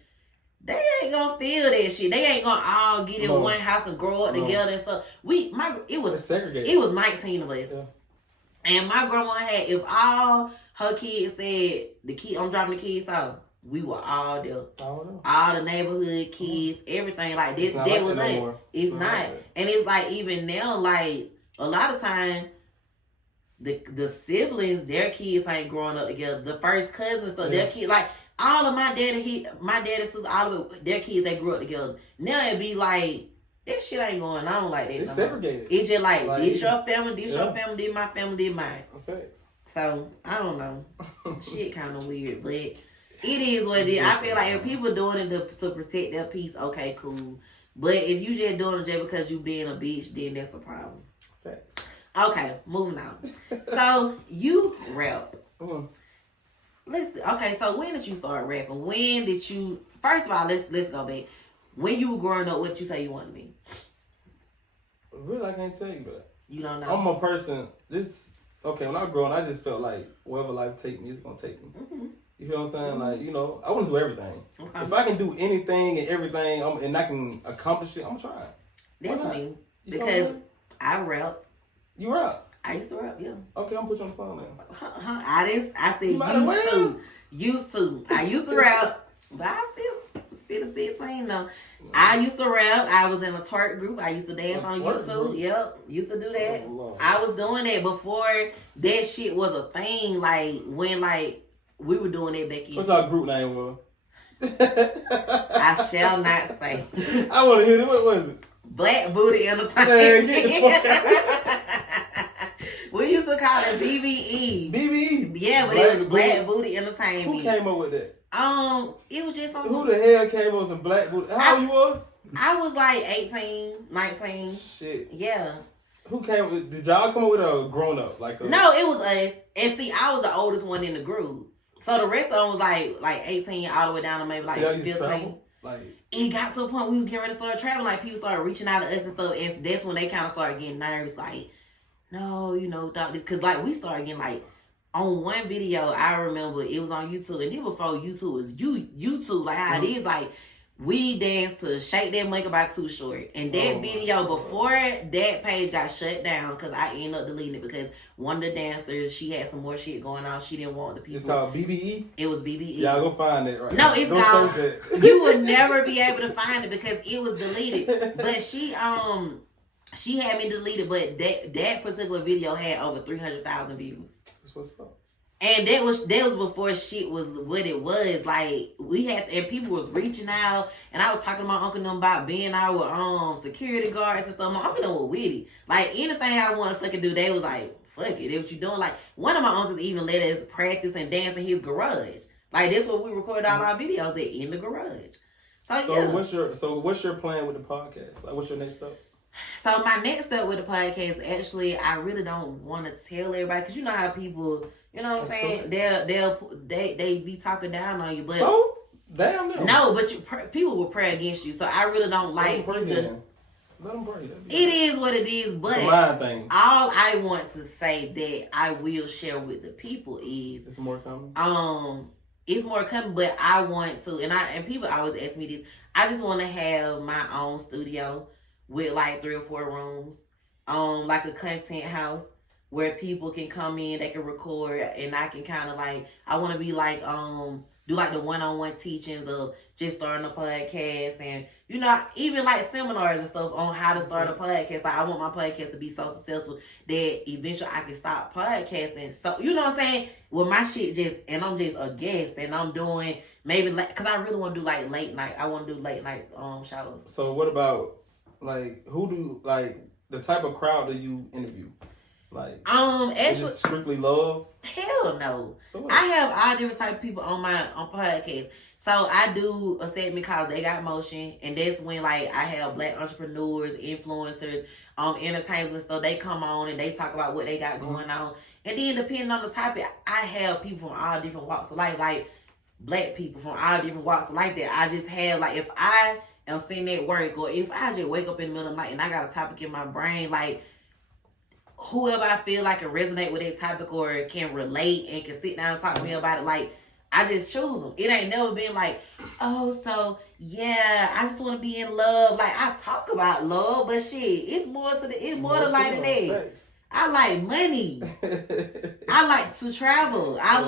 they ain't gonna feel that shit. They ain't gonna all get in one house and grow up together and stuff. It was segregated. It was 19 of us. Yeah. And my grandma had, if all her kids said, I'm dropping the kids off, we were all there. All the neighborhood kids, everything like this. That was it. It's not. And it's like even now, like a lot of time, the siblings, their kids ain't growing up together. The first cousins, so their kids, like all of my daddy sisters, all of it, their kids, they grew up together. Now it be like, that shit ain't going on like that. It's segregated. It's just like this your family, this your family, this my family, this mine. Okay. So I don't know. Shit kind of weird, but it is what it is. I feel like if people doing it to protect their peace, okay, cool. But if you just doing it just because you being a bitch, then that's a problem. Facts. Okay, moving on. So you rap. So when did you start rapping? When did you? First of all, let's go back. When you were growing up, what did you say you wanted to be? Really, I can't tell you that. You don't know. I'm a person. When I was growing, I just felt like wherever life take me, it's gonna take me. You feel what I'm saying? Like, you know, I want to do everything. Okay. If I can do anything and everything, and I can accomplish it, I'm gonna try it. That's me. Because I rap. You rap? I used to rap, yeah. Okay, I'm gonna put you on the song now. I said used to. I used to rap, but I still spit a 16 though. I used to rap. I was in a twerk group. I used to dance on YouTube. Group. Yep, used to do that. I was doing that before that shit was a thing. Like when we were doing that back in. What's our group name was? I shall not say. I want to hear it. What was it? Black Booty Entertainment. We used to call it BBE. BBE? Yeah, but it was Black Booty Entertainment. Who came up with that? It was just something. Who the hell came up with some Black Booty? How old you were? I was like 18, 19. Shit. Yeah. Who came with? Did y'all come up with a grown up? No, it was us. And see, I was the oldest one in the group. So the rest of them was like 18 all the way down to maybe like 15. It got to a point we was getting ready to start traveling. Like people started reaching out to us and stuff. And that's when they kind of started getting nervous. Like, no, without this. Because like we started getting like, on one video, I remember it was on YouTube. And then before YouTube was YouTube. Like how it is. Like we danced to Shake That Monkey by Too Short. And that video before that page got shut down because I ended up deleting it because one of the dancers, she had some more shit going on. She didn't want the people. It's called BBE? It was BBE. Y'all go find it right now. No, it's gone. You would never be able to find it because it was deleted. But she had me deleted, but that particular video had over 300,000 views. That's what's up. And that was before shit was what it was. Like and people was reaching out, and I was talking to my uncle and them about being out with security guards and stuff. My uncle and them were witty. Like anything I want to fucking do, they was like, fuck it, that's what you doing. Like one of my uncles even let us practice and dance in his garage. Like that's what we recorded all our videos at, in the garage. So yeah. What's your plan with the podcast? Like what's your next step? So my next step with the podcast, actually, I really don't want to tell everybody because you know how people, you know what I'm saying? They be talking down on you, but Damn no. No, but people will pray against you. So I really don't like Let them pray. It is what it is, but thing. all I want to say that I will share with the people is it's more coming. It's more coming, but I want to, and people always ask me this. I just want to have my own studio with like 3 or 4 rooms, like a content house where people can come in, they can record, and I can kind of like, I want to be like, do like the one-on-one teachings of just starting a podcast, and you know, even like seminars and stuff on how to start a podcast. Like I want my podcast to be so successful that eventually I can stop podcasting. So you know what I'm saying? Well, my shit I'm just a guest, and I'm doing maybe like, cause I really want to do like late night. I want to do late night shows. So what about like the type of crowd do you interview? Like, actually, is it strictly love? Hell no. So I have all different type of people on podcasts. So I do a segment called They Got Motion, and that's when like I have Black entrepreneurs, influencers, entertainers and stuff. They come on and they talk about what they got going on. And then depending on the topic, I have people from all different walks of life, like Black people from all different walks of life that I just have. Like if I am sitting at work, or if I just wake up in the middle of the night and I got a topic in my brain, like whoever I feel like can resonate with that topic or can relate and can sit down and talk to me about it, like I just choose them. It ain't never been like, oh, so yeah, I just want to be in love. Like I talk about love, but shit, it's more to life than that. I like money. I like to travel. I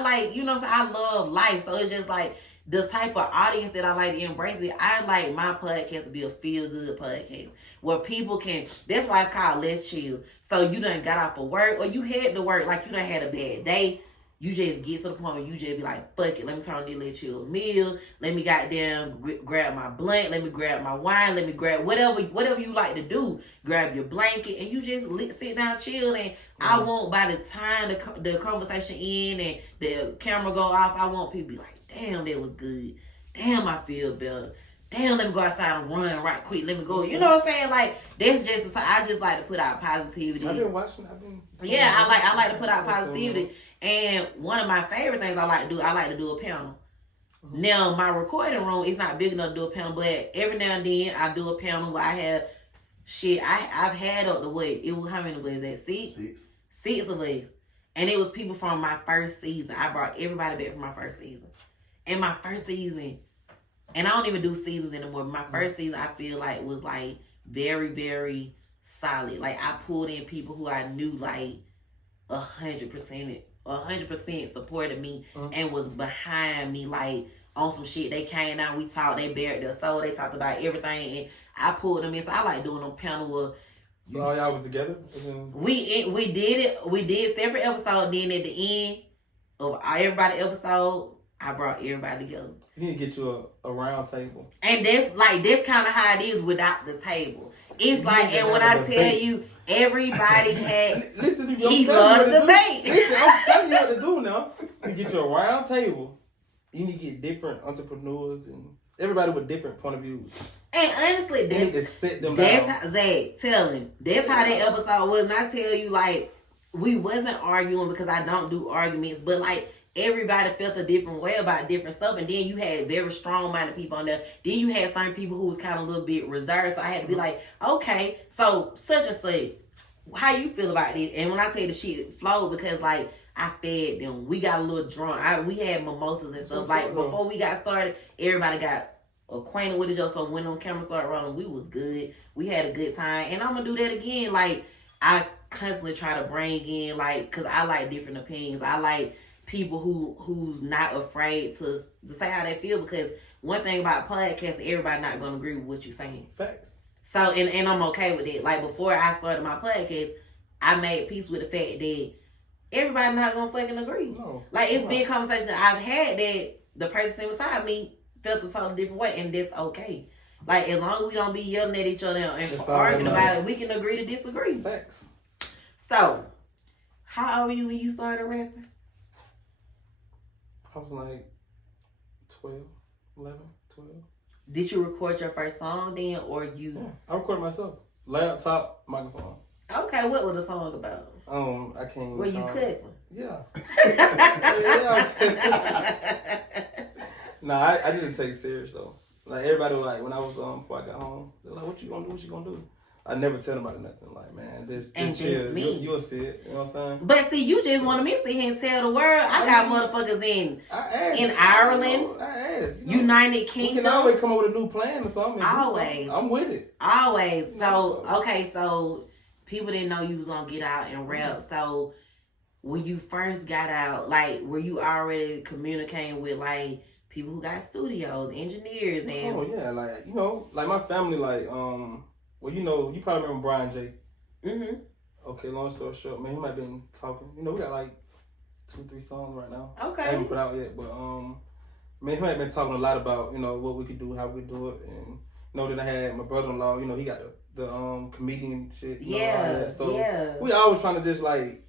like, you know what I'm saying? I love life. So it's just like the type of audience that I like to embrace it. I like my podcast to be a feel-good podcast where people can, that's why it's called Let's Chill. So you done got off of work, or you had to work, like you done had a bad day. You just get to the point where you just be like, fuck it, let me turn on this little chill meal. Let me goddamn grab my blunt. Let me grab my wine. Let me grab whatever you like to do. Grab your blanket and you just sit down, chill. And I want, by the time the conversation end and the camera go off, I want people to be like, damn, that was good. Damn, I feel better. Damn, let me go outside and run right quick. Let me go. You know what I'm saying? Like, that's just, I just like to put out positivity. I've been watching. Yeah, I like to put out positivity. And one of my favorite things I like to do a panel. Now, my recording room is not big enough to do a panel, but every now and then I do a panel where I have I've had up the way. It was, how many was that? Six of us. And it was people from my first season. I brought everybody back from my first season. And my first season, and I don't even do seasons anymore. My first season, I feel like was like very, very solid. Like I pulled in people who I knew like 100% supported me and was behind me like on some shit. They came down, we talked, they bared their soul, they talked about everything, and I pulled them in. So I like doing them panel. So all y'all was together? We did separate episodes. Then at the end of everybody episode, I brought everybody together. You need to get you a round table. And that's kind of how it is without the table. It's like, and when I tell you, everybody had, listen, he loved the debate. Listen, I'm telling you what to do now. You get you a round table. You need to get different entrepreneurs and everybody with different point of views. And honestly, you need to sit them that's down. How, Zach, tell him. That's how that episode was. And I tell you, like, we wasn't arguing because I don't do arguments, but like, everybody felt a different way about different stuff. And then you had very strong-minded people on there. Then you had certain people who was kind of a little bit reserved. So I had to be like, okay, so such and such, how you feel about this? And when I tell you the shit flowed, because like I fed them. We got a little drunk. We had mimosas and stuff. Like before we got started, everybody got acquainted with each other. So when them cameras started rolling, we was good. We had a good time. And I'm going to do that again. Like I constantly try to bring in, like, because I like different opinions. I like people who's not afraid to say how they feel, because one thing about podcasts, everybody not going to agree with what you're saying. Facts. So, and I'm okay with it. Like, before I started my podcast, I made peace with the fact that everybody not going to fucking agree. No. Like, it's been a conversation that I've had that the person sitting beside me felt a totally different way, and that's okay. Like, as long as we don't be yelling at each other and arguing about it, we can agree to disagree. Facts. So, how old were you when you started rapping? I was like 11, 12. Did you record your first song then, or you? Yeah, I recorded myself. Laptop, microphone. Okay, what was the song about? I can't. Were you cussing? Yeah. Yeah, I'm cussing. Nah, I didn't take it serious though. Like everybody was like when I was before I got home, they're like, "What you gonna do? What you gonna do?" I never tell nobody nothing. Like, man, this chill. You'll see it. You know what I'm saying? But see, you just wanted me to sit here and tell the world. I got motherfuckers in Ireland, United Kingdom. We can always come up with a new plan or something. Always. I'm with it. Always. So, okay, so people didn't know you was gonna get out and rap. Mm-hmm. So when you first got out, like, were you already communicating with like people who got studios, engineers, and like like my family, like well, you probably remember Brian J. Mm-hmm. Okay, long story short, man, he might have been talking. We got like 2-3 songs right now. Okay. I haven't put out yet, but man, he might have been talking a lot about what we could do, how we could do it, and that I had my brother-in-law. He got the comedian shit. All that. So we always trying to just like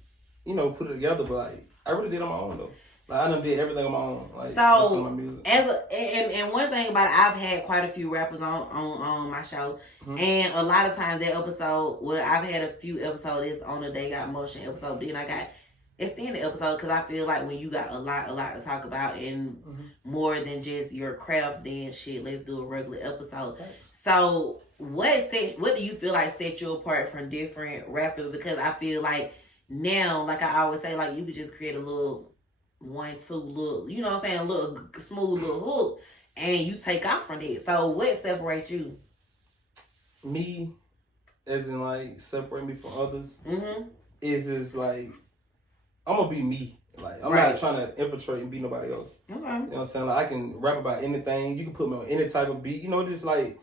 put it together, but like I really did on my own though. Like I done did everything on my own. Like, so my music. And one thing about it, I've had quite a few rappers on my show, mm-hmm. and a lot of times that episode, I've had a few episodes on the They Got Motion episode, then I got extended episode because I feel like when you got a lot to talk about and mm-hmm. more than just your craft, then shit, let's do a regular episode. Okay. So what do you feel like set you apart from different rappers? Because I feel like now, like I always say, like you could just create a little 1-2 little, you know what I'm saying, a little smooth little hook, and you take off from it. So what separates you? Me, as in like separate me from others, mm-hmm. is like I'm gonna be me. Like I'm not trying to infiltrate and be nobody else. Okay. You know what I'm saying? Like I can rap about anything. You can put me on any type of beat. Just like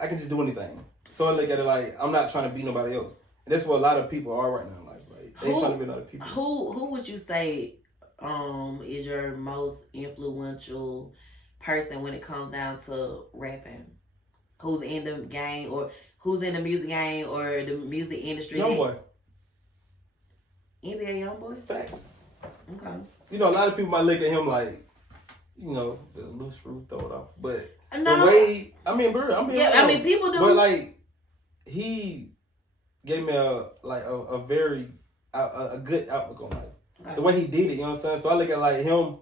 I can just do anything. So I look at it like I'm not trying to be nobody else. And that's what a lot of people are right now. They trying to be other people. Who would you say is your most influential person when it comes down to rapping? Who's in the game or who's in the music game or the music industry? Youngboy. NBA Youngboy? Facts. Okay. A lot of people might look at him like, the loose screw, throw it off. But no. The way, bro, people do. But like, he gave me a very a good outlook on life. Right. The way he did it, you know what I'm saying? So I look at like him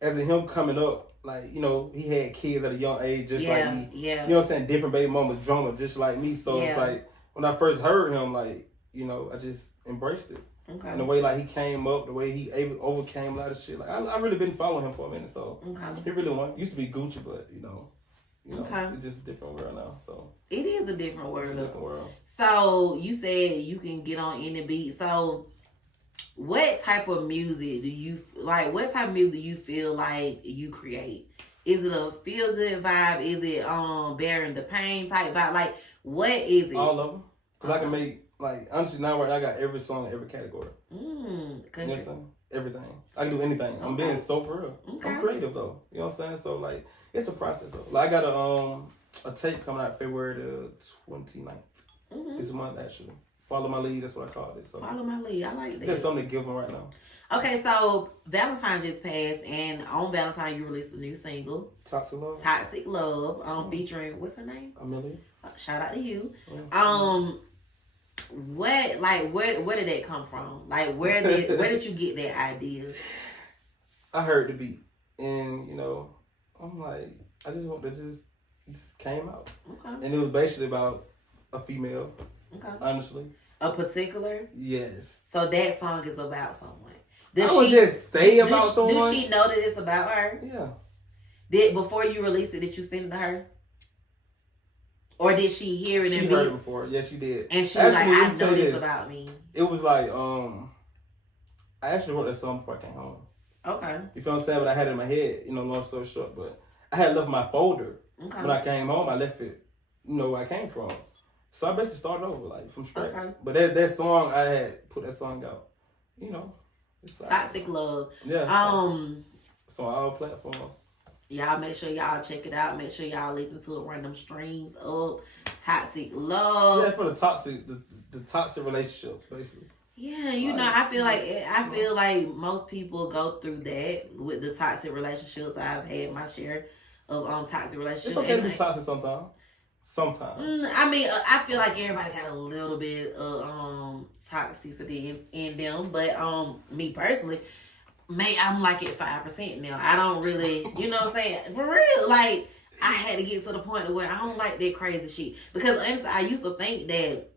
as in him coming up, like, he had kids at a young age just like me. Yeah. You know what I'm saying? Different baby mamas, drama just like me. So it's like when I first heard him, like, I just embraced it. Okay. And the way like he came up, the way he overcame a lot of shit. Like I really been following him for a minute, so he really won. Used to be Gucci, but it's just a different world now. So it is a different world. It's a different world. So you said you can get on any beat. So what type of music do you like? What type of music do you feel like you create? Is it a feel good vibe? Is it bearing the pain type vibe? Like what is it? All of them. Cause I can make like honestly now I got every song in every category. Everything. I can do anything. I'm being so for real. Okay. I'm creative though. You know what I'm saying? So like it's a process though. Like I got a tape coming out February the 29th. Mm-hmm. This month actually. Follow my lead, that's what I called it. So follow my lead. I like that. There's something to give them right now. Okay, so Valentine just passed, and on Valentine you released a new single, Toxic Love. Toxic Love, featuring what's her name? Amelia. Shout out to you. Yeah. Where did that come from? Like where did you get that idea? I heard the beat, and I'm like, I just want to just came out. Okay. And it was basically about a female. Okay. Honestly. A particular? Yes. So that song is about someone. I would just say about someone. Does she know that it's about her? Yeah. Before you released it, did you send it to her? Or did she hear it and be? She heard it before. Yes, she did. And she was like, I know this about me. It was like, I actually wrote that song before I came home. Okay. You feel what I'm saying? But I had it in my head, long story short. But I had left my folder. Okay. When I came home, I left it, where I came from. So I basically started over, like, from scratch. Okay. But that song, I had put that song out. It's Toxic Love. Yeah. It's on all platforms. Y'all make sure y'all check it out. Make sure y'all listen to it. Run them streams up. Toxic Love. Yeah, for the toxic relationship, basically. Yeah, I feel like most people go through that with the toxic relationships. I've had my share of toxic relationships. It's okay to be toxic sometimes. I feel like everybody got a little bit of toxicity in them, but me personally, I'm like at 5% now. I don't really, you know what I'm saying? For real, like I had to get to the point where I don't like that crazy shit because honestly, I used to think that,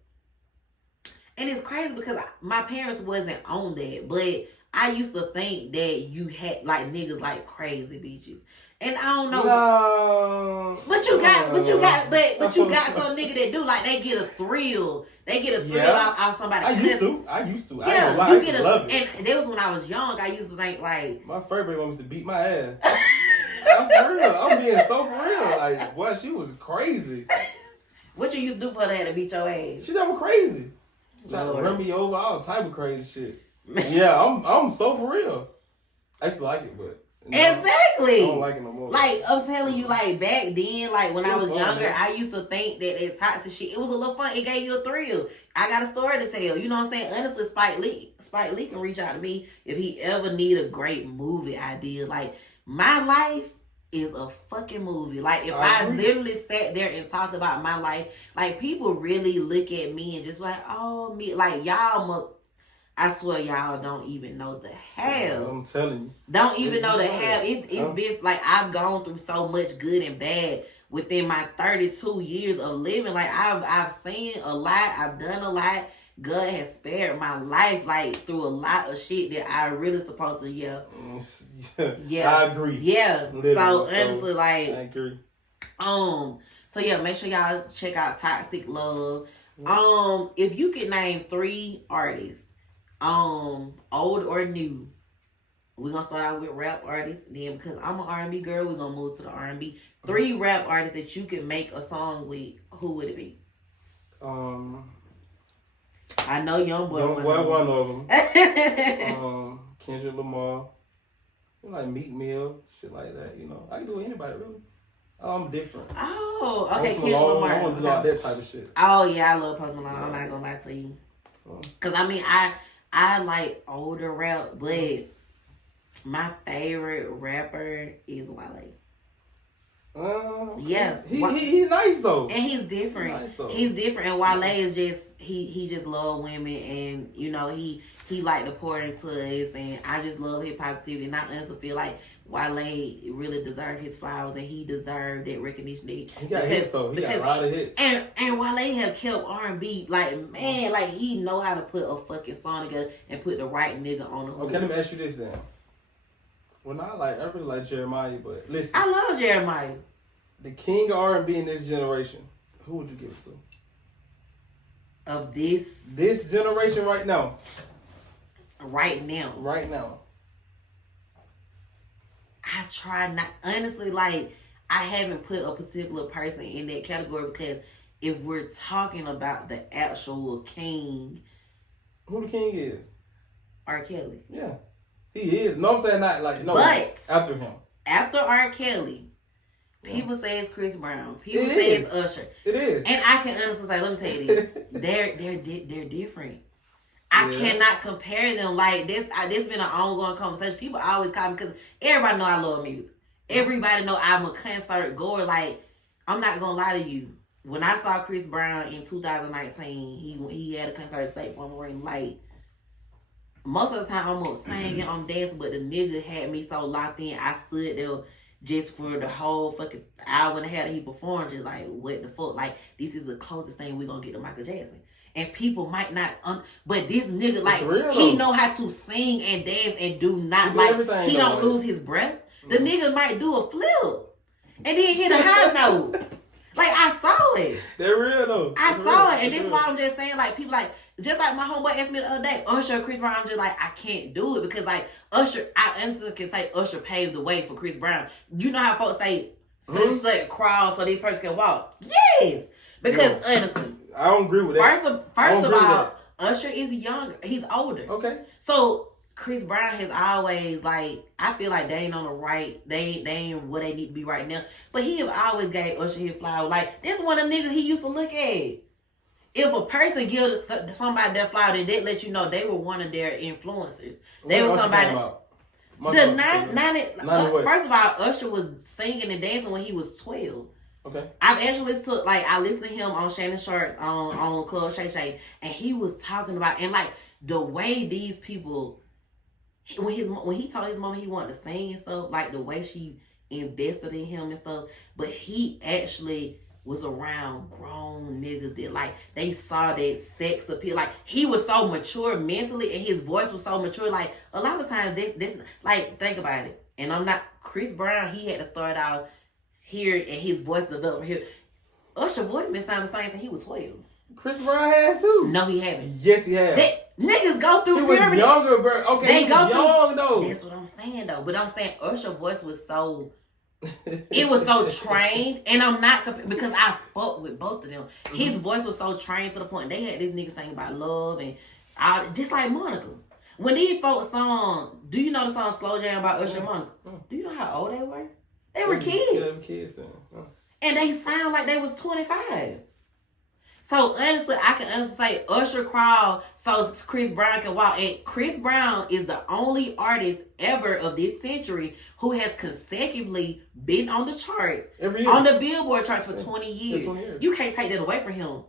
and it's crazy because my parents wasn't on that, but I used to think that you had like niggas like crazy bitches. And I don't know. No. But you got some nigga that do like they get a thrill. They get a thrill off somebody. I used to. Yeah, I used to love it. And that was when I was young. I used to think like my fur baby wants to beat my ass. I'm for real. I'm being so for real. Like, boy, she was crazy. What you used to do for her to beat your ass? She never crazy. Trying to run me over, all type of crazy shit. Yeah, I'm so for real. I used to like it, but exactly. I don't like it no more. Like I'm telling you, like back then, like when I was younger, I used to think that toxic shit, it was a little fun. It gave you a thrill. I got a story to tell. You know what I'm saying? Honestly, Spike Lee can reach out to me if he ever need a great movie idea. Like my life is a fucking movie. Like if I literally sat there and talked about my life, like people really look at me and just like, oh me, like y'all. I swear y'all don't even know the hell. I'm telling you. Don't even know the hell. It's been like I've gone through so much good and bad within my 32 years of living. Like I've seen a lot. I've done a lot. God has spared my life like through a lot of shit that I really supposed to yeah. I agree. Yeah. Literally. So honestly, like I agree. So yeah, make sure y'all check out Toxic Love. If you could name 3 artists, old or new, we're gonna start out with rap artists. Then because I'm an R&B girl, we're gonna move to the R&B. 3 rap artists that you could make a song with. Who would it be? I know Young Boy. One of them. Kendrick Lamar. Like Meek Mill, shit like that. You know, I can do with anybody really. I'm different. Oh, okay. Kendrick Lamar. I want to do all that type of shit. Oh yeah, I love Post Malone. I'm not gonna lie to you. Cause I mean, I like older rap, but my favorite rapper is Wale. Yeah, he's nice though, and he's different. He's different, and Wale is just he just love women, and you know he like to pour into us, and I just love his positivity. And I honestly feel like Wale really deserved his flowers, and he deserved that recognition. He got hits though. He got a lot of hits. And Wale have kept R&B like man, like he know how to put a fucking song together and put the right nigga on the hook. Okay, let me ask you this then. Well, I really like Jeremiah, but listen. I love Jeremiah. The king of R&B in this generation, who would you give it to? Of this generation right now. Right now. I try not, honestly, like, I haven't put a particular person in that category because if we're talking about the actual king. Who the king is? R. Kelly. Yeah. He is. No, I'm saying not like, no. But after him. After R. Kelly, people say it's Chris Brown. People say it's Usher. It is. And I can honestly say, let me tell you this. They're different. I cannot compare them like this. This been an ongoing conversation. People always call me because everybody know I love music. Everybody know I'm a concert goer. Like, I'm not gonna lie to you. When I saw Chris Brown in 2019, he had a concert at State Farm Arena. Like, most of the time I'm up singing, I'm dancing, but the nigga had me so locked in. I stood there just for the whole fucking hour and a half that he performed. Just like, what the fuck? Like, this is the closest thing we're gonna get to Michael Jackson. And people might not, but this nigga, like, he know how to sing and dance and do not, like, he don't lose his breath. The nigga might do a flip and then hit a high note. Like, I saw it. They're real, though. I saw it. And that's why I'm just saying, like, people, like, just like my homeboy asked me the other day, Usher, Chris Brown, I'm just like, I can't do it because, like, Usher, I honestly can say Usher paved the way for Chris Brown. You know how folks say, such crawl so this person can walk? Yes. Because, honestly, I don't agree with that. First of all, Usher is younger. He's older. Okay. So Chris Brown has always, like, I feel like they ain't on the right. They ain't where they need to be right now. But he have always gave Usher his flower. Like, this one a nigga he used to look at. If a person gives somebody that flower, then that let you know they were one of their influencers. They were somebody. First of all, Usher was singing and dancing when he was 12. Okay. I've actually listened to him on Shannon Sharp's on Club Shay Shay, and he was talking about, and like the way these people when he told his mama he wanted to sing and stuff, like the way she invested in him and stuff, but he actually was around grown niggas that like they saw that sex appeal. Like he was so mature mentally and his voice was so mature. Like a lot of times this like think about it. And I'm not Chris Brown, he had to start out here and his voice developed here. Usher's voice been sounding the same since he was 12. Chris Brown has too. No, he haven't. Yes, he has. Niggas go through puberty. He was younger, bro. Okay, they he go was young though. That's what I'm saying though. But I'm saying Usher's voice was so it was so trained, and I'm not because I fuck with both of them. His voice was so trained to the point they had this nigga singing about love and all, just like Monica. When these folks song, do you know the song "Slow Jam" by Usher and Monica? Do you know how old they were? They were kids. Yeah, they were kids then. And they sound like they was 25. So honestly, I can honestly say Usher crawled so Chris Brown can walk. And Chris Brown is the only artist ever of this century who has consecutively been on the charts, every year, on the Billboard charts for 20 years. Yeah, 20 years. You can't take that away from him.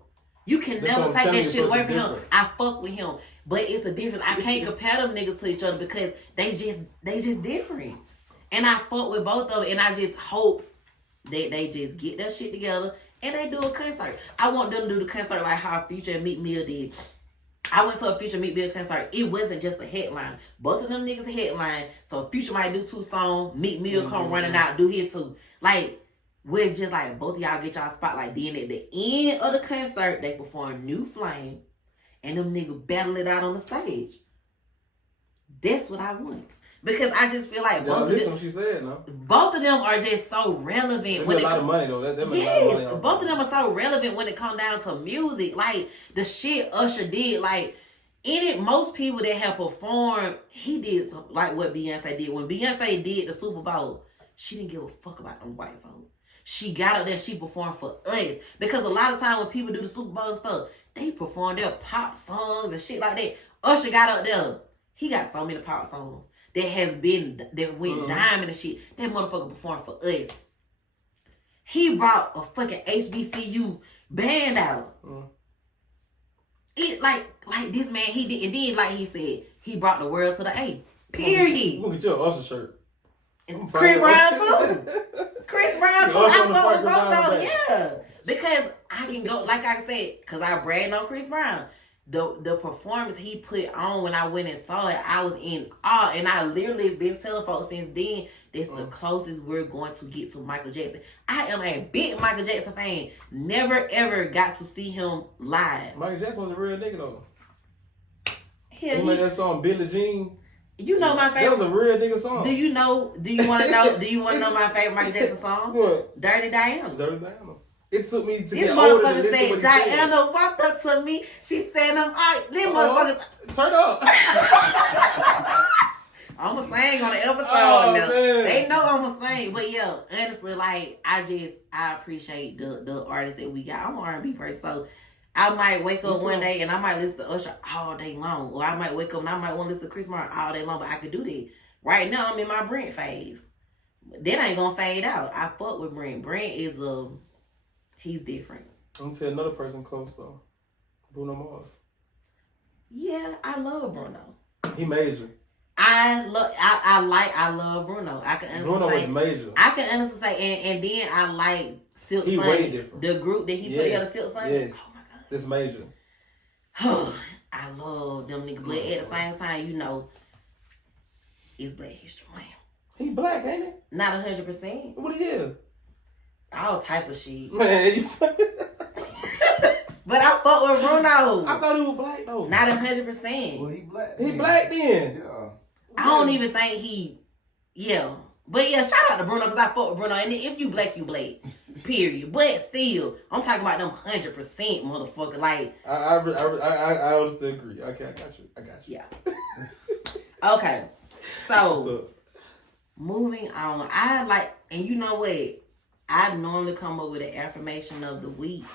You can That's never take that shit away from him. difference. I fuck with him. But it's a difference. I can't compare them niggas to each other because they just different. And I fuck with both of them, and I just hope that they just get their shit together and they do a concert. I want them to do the concert like how Future and Meek Mill did. I went to a Future Meek Mill concert. It wasn't just a headline. Both of them niggas a headline. So Future might do 2 songs. Meek Mill come running out, do his 2. Like, where it's just like both of y'all get y'all spotlight. Then at the end of the concert, they perform New Flame. And them niggas battle it out on the stage. That's what I want. Because I just feel like both of them, she said, no? Both of them are just so relevant. They make a lot of money though. Yes, both of them are so relevant when it comes down to music. Like the shit Usher did, like in it, most people that have performed, he did like what Beyonce did. When Beyonce did the Super Bowl, she didn't give a fuck about them white folks. She got up there, she performed for us. Because a lot of times when people do the Super Bowl and stuff, they perform their pop songs and shit like that. Usher got up there. He got so many pop songs that went diamond and shit. That motherfucker performed for us. He brought a fucking HBCU band out. It like this man, he did, and then like he said, he brought the world to the A. Period. Look at your Usher shirt. And Chris Brown too. Chris Brown too. I fuck with both of them. Yeah. Because I can go, like I said, because I bragged on Chris Brown. The performance he put on when I went and saw it, I was in awe. And I literally been telling folks since then, that's the closest we're going to get to Michael Jackson. I am a big Michael Jackson fan. Never ever got to see him live. Michael Jackson was a real nigga though. He made that song Billie Jean. You know my favorite. That was a real nigga song. Do you want to know my favorite Michael Jackson song? What? Dirty Diana. Dirty Diana. It took me to this get older than this said, Diana walked up to me. She said, I'm out. These motherfuckers. Turn up. I'm going to sing on the episode now. Man. They know I'm going to sing. But yeah, honestly, like, I appreciate the artists that we got. I'm an R&B person, so I might wake up one day and I might listen to Usher all day long. Or I might wake up and I might want to listen to Chris Brown all day long, but I could do that. Right now, I'm in my Brent phase. That ain't going to fade out. I fuck with Brent. Brent is he's different. I'm gonna say another person close though. Bruno Mars. Yeah, I love Bruno. He major. I love Bruno. I can honestly Bruno say, was major. I can honestly say, and then I like Silk He Sonic, way different. the group that he put together, Silk Sonic. Yes. Oh my god, this major. I love them niggas, but at the same time, you know, it's Black History Month. He black, ain't he? Not 100%. What he is? All type of shit. Man, but I fuck with Bruno. I thought he was black though. Not 100%. Well, he black. He black then. Yeah. I don't even think yeah. But yeah, shout out to Bruno because I fuck with Bruno. And if you black, you black. Period. But still, I'm talking about them 100% motherfucker. Like I honestly agree. Okay, I got you. Yeah. Okay. So moving on. And you know what? I normally come up with an affirmation of the week.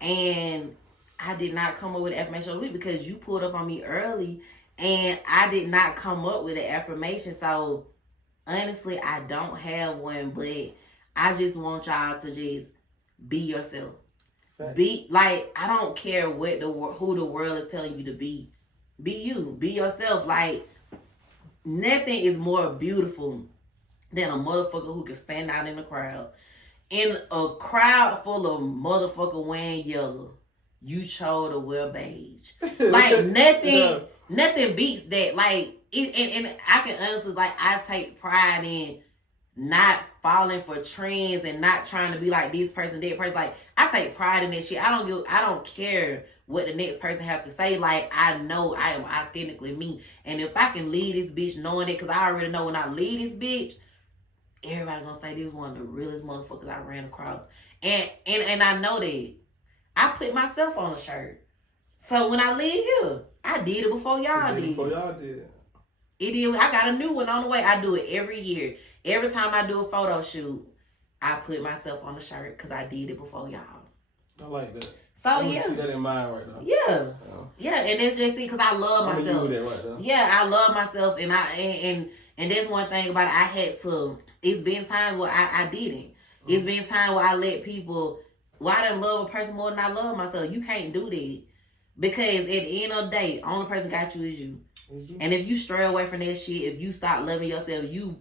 And I did not come up with an affirmation of the week because you pulled up on me early and I did not come up with an affirmation. So honestly, I don't have one, but I just want y'all to just be yourself. Right. Be like, I don't care who the world is telling you to be. Be you. Be yourself. Like, nothing is more beautiful than a motherfucker who can stand out in the crowd. In a crowd full of motherfucker wearing yellow, you chose to wear beige. Like nothing beats that. Like and I can honestly, like, I take pride in not falling for trends and not trying to be like this person, that person. Like, I take pride in that shit. I don't care what the next person have to say. Like, I know I am authentically me. And if I can lead this bitch knowing it, because I already know when I lead this bitch, everybody gonna say this is one of the realest motherfuckers I ran across. And I know that I put myself on a shirt. So when I leave here, I did it before y'all did. Before y'all did. It is. I got a new one on the way. I do it every year. Every time I do a photo shoot, I put myself on the shirt because I did it before y'all. I like that. So I'm yeah, keep that in mind right now. Yeah, and that's just because I love myself. You that right now. Yeah, I love myself, and and that's one thing about it. I had to. It's been times where I didn't. It's been times where I let people. Well, I didn't love a person more than I love myself. You can't do that because at the end of the day, only person got you is you. And if you stray away from that shit, if you start loving yourself, you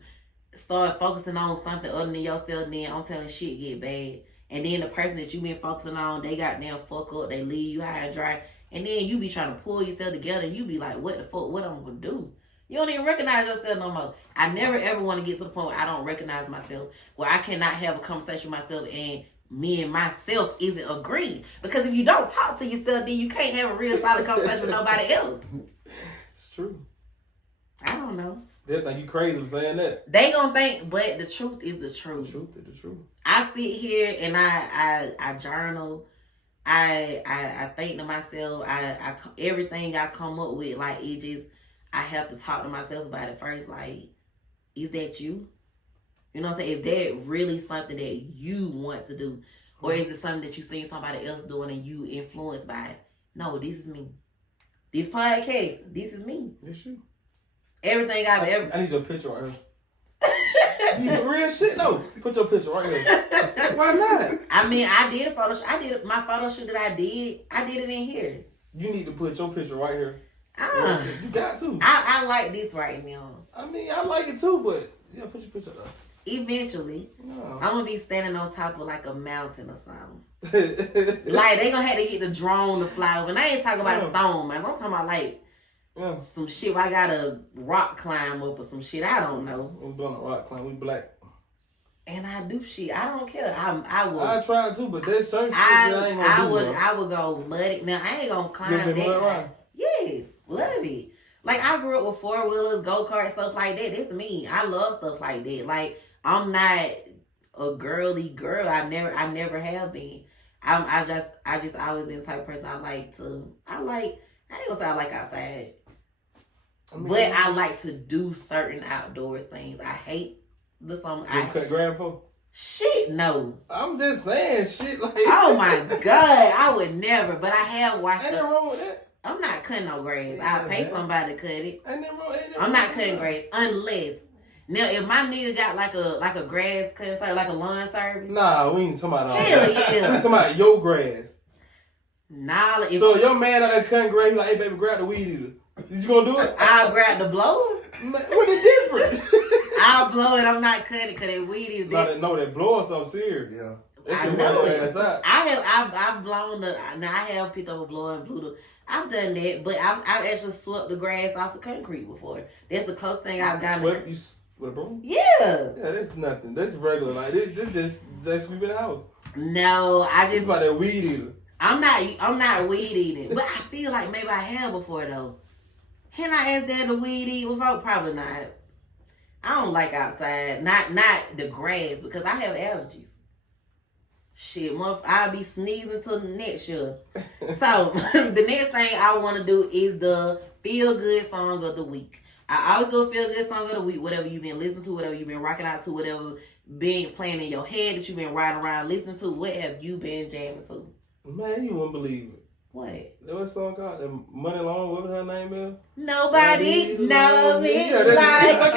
start focusing on something other than yourself, then I'm telling shit get bad. And then the person that you been focusing on, they got damn fuck up, they leave you high and dry. And then you be trying to pull yourself together and you be like, what the fuck, what I'm gonna do? You don't even recognize yourself no more. I never ever want to get to the point where I don't recognize myself, where I cannot have a conversation with myself and me and myself isn't agreeing. Because if you don't talk to yourself, then you can't have a real solid conversation with nobody else. It's true. I don't know. They think you crazy for saying that. They gonna think, but the truth is the truth. The truth is the truth. I sit here and I journal. I think to myself. I everything I come up with, like, it just, I have to talk to myself about it first. Like, is that you? You know what I'm saying? Is that really something that you want to do? Or is it something that you seen somebody else doing and you influenced by it? No, this is me. This podcast, this is me. It's you. Everything I've ever... I need your picture right here. You do real shit? No. Put your picture right here. Why not? I mean, I did a photo shoot. I did my photo shoot that I did it in here. You need to put your picture right here. You got to. I like this right now. I mean, I like it too, but yeah, put your picture up. Eventually, no. I'm gonna be standing on top of like a mountain or something. Like, they gonna have to get the drone to fly over. And I ain't talking about stone, man. I'm talking about like some shit where I gotta rock climb up or some shit. I don't know. We doing a rock climb. We black. And I do shit. I don't care. I would. I try to, but there's certain shit I ain't gonna do. I would go mud it. Now, I ain't gonna climb that. Yes, love it. Like, I grew up with 4-wheelers, go-karts, stuff like that. That's me. I love stuff like that. Like, I'm not a girly girl. I never have been. I just always been the type of person I ain't gonna say I like outside. But I like to do certain outdoors things. I hate the summer. You cut grass for? Shit, no. I'm just saying shit like oh my God. I would never, but I have watched ain't nothing wrong with that. I'm not cutting no grass. I'll pay somebody to cut it. I'm not cutting grass unless. Now, if my nigga got like a grass cutting service, like a lawn service. Nah, we ain't talking about all hell that. Yeah. We talking about your grass. Nah. So your man out there cutting grass, like, hey baby, grab the weed eater. You gonna do it? I'll grab the blower. What the difference? I'll blow it. I'm not cutting it because that weed is dead. No, that blower something serious. Yeah. I know it. I've blown now I have picked up a blower and blew the. I've done that, but I've actually swept the grass off the concrete before. That's the closest thing I've gotten. Swept you with a broom? Yeah. Yeah, that's nothing. That's regular. Like this just they sweeping the house. No, I just. It's like that weed eater. I'm not weed eating, but I feel like maybe I have before though. Can I ask Dad to weed eat before? Probably not. I don't like outside. Not the grass because I have allergies. Shit, I'll be sneezing till next year. So, the next thing I want to do is the feel good song of the week. I always do a feel good song of the week, whatever you've been listening to, whatever you've been rocking out to, whatever been playing in your head that you've been riding around listening to. What have you been jamming to? Man, you wouldn't believe it. What? That song called? The Money Long, whatever her name is? Nobody knows me like...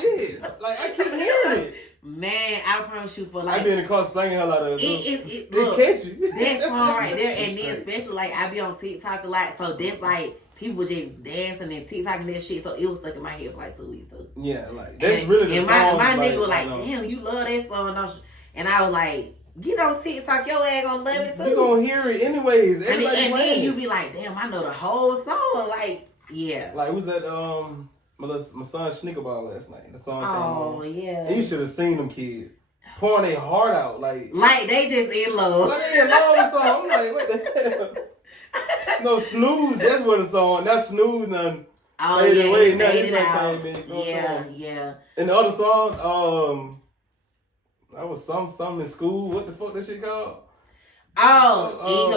shit. Like, I keep hearing it. Man, I promise you for like... I be in the car singing her like that. It catch you. That song right there, and then especially like I be on TikTok a lot, so that's like people just dancing and TikTok and that shit. So it was stuck in my head for like 2 weeks. So. Yeah, like that's really the and song. My nigga was like, damn, you love that song. And I was like, get on TikTok, your ass gonna love it too. You gonna hear it anyways. And then you be like, damn, I know the whole song. Like, yeah. Like, was that my son Snickerball last night? The song came on. Oh, yeah. And you should have seen them kids pouring their heart out. Like they just in love. Like they in love with the song. I'm like, what the hell? No, Snooze, that's what the song. That Snooze done faded away. Now this one came in. Yeah. And the other song, that was something in school. What the fuck that shit called? Oh,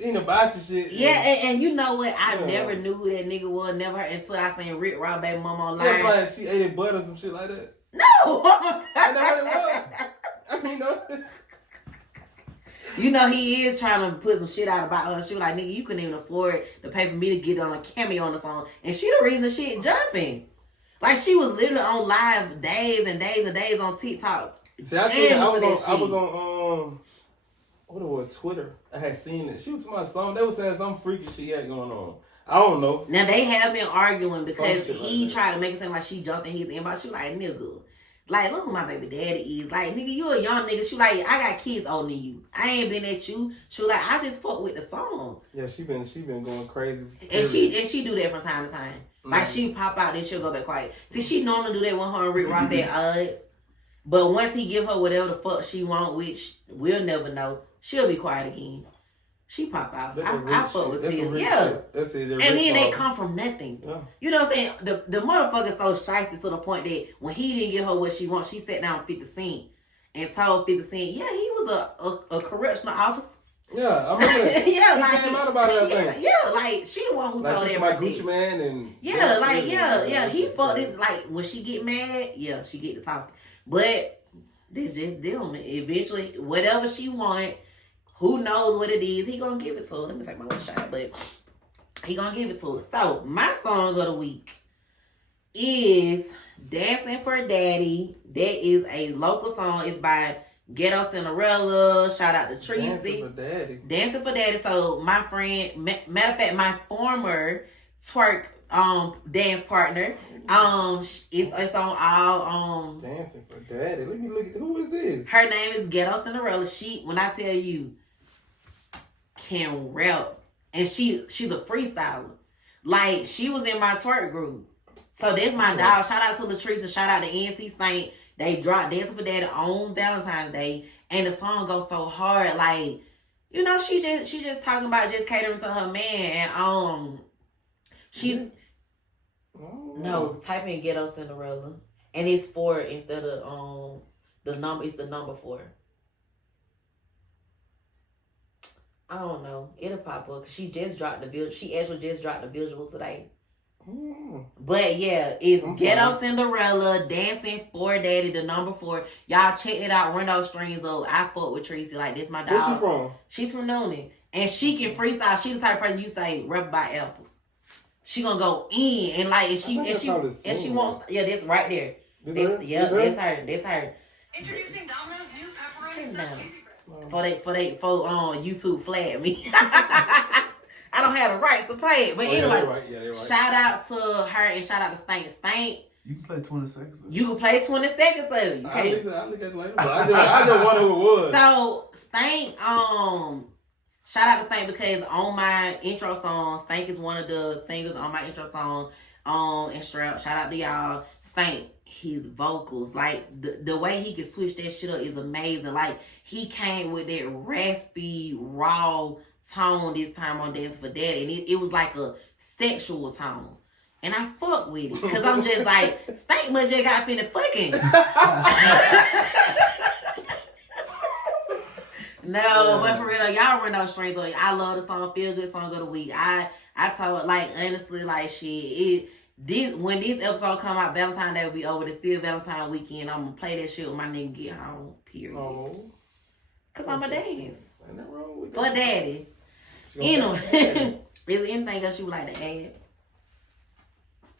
Hibachi shit. Yeah, and you know what? I never knew who that nigga was. Never heard until I seen Rick Ross baby mama online. That's like she ate it butter or some shit like that. No. I know what it was. I mean, no. You know he is trying to put some shit out about her. She was like, nigga, you couldn't even afford to pay for me to get on a cameo on the song. And she the reason the shit jumping. Like, she was literally on live days and days and days on TikTok. See, I was on what it was, Twitter. I had seen it. She was my song. They was saying some freaky shit had going on. I don't know. Now, they have been arguing because he tried to make it seem like she jumped in his inbox. She was like, nigga. Like, look who my baby daddy is. Like, nigga, you a young nigga. She like, I got kids older than you. I ain't been at you. She was like, I just fuck with the song. Yeah, she been going crazy. And she do that from time to time. Like, she pop out, then she'll go back quiet. See, she normally do that when her and Rick Ross at odds. But once he give her whatever the fuck she want, which we'll never know, she'll be quiet again. She pop out. I fuck with it. Yeah. That's it. And then they come from nothing. Yeah. You know what I'm saying? The motherfucker's so shiesty to the point that when he didn't give her what she wants, she sat down with 50 Cent and told 50 Cent, yeah, he was a correctional officer. Yeah, I remember that. Yeah, he like came out about that thing. Yeah, like she the one who told everybody. Gucci Man and he fucked this. Like when she get mad, yeah, she get to talking. But this just them. Eventually, whatever she want, who knows what it is, he gonna give it to her. Let me take my one shot, but he gonna give it to her. So my song of the week is "Dancing for Daddy." That is a local song. It's by Ghetto Cinderella. Shout out to Tracy. Dancing for Daddy. Dancing for Daddy. So my friend, matter of fact, my former twerk dance partner, it's on all Dancing for Daddy. Let me look at who is this? Her name is Ghetto Cinderella. She, when I tell you, can rap, and she's a freestyler. Like, she was in my twerk group. So that's my dog. Shout out to Latrice and shout out to NC Saint. They dropped Dancing for Daddy on Valentine's Day, and the song goes so hard. Like, you know, she just talking about just catering to her man, and no, type in Ghetto Cinderella, and it's 4 instead of the number. It's the number 4. I don't know. It'll pop up. She just dropped the visual. She actually just dropped the visual today. But yeah, it's Ghetto Cinderella, Dancing for Daddy, the number 4. Y'all check it out. Run those strings up. I fuck with Tracy. Like, this my dog. Where's she from? She's from Noonan. And she can freestyle. She the type of person you say rub by apples. She gonna go in and like she wants. Yeah, that's right there. That's her. Introducing Domino's new pepperoni stuffed cheesy bread. For YouTube flag me. I don't have the rights to play it. But anyway, right. Shout out to her and shout out to Stank. You can play 20 seconds of it. You can play 20 seconds of it. I'll look at it later. But I just wonder who it was. So Stank, shout out to Stank because on my intro song, Stank is one of the singers on my intro song and Strap. Shout out to y'all. Stank, his vocals, like the way he can switch that shit up is amazing. Like, he came with that raspy, raw tone this time on Dance for Daddy, and it was like a sexual tone. And I fuck with it. Cause I'm just like, Stank much just got finished fucking. No, but for real, y'all run those strings. Like, I love the song, Feel Good Song of the Week. I told, like, honestly, like, shit, when this episode come out, Valentine's Day will be over. It's still Valentine's weekend. I'm gonna play that shit when my nigga get home, period. Oh. Cause I'm a dance. Ain't nothing wrong with that. For Daddy. Anyway, is there anything else you would like to add?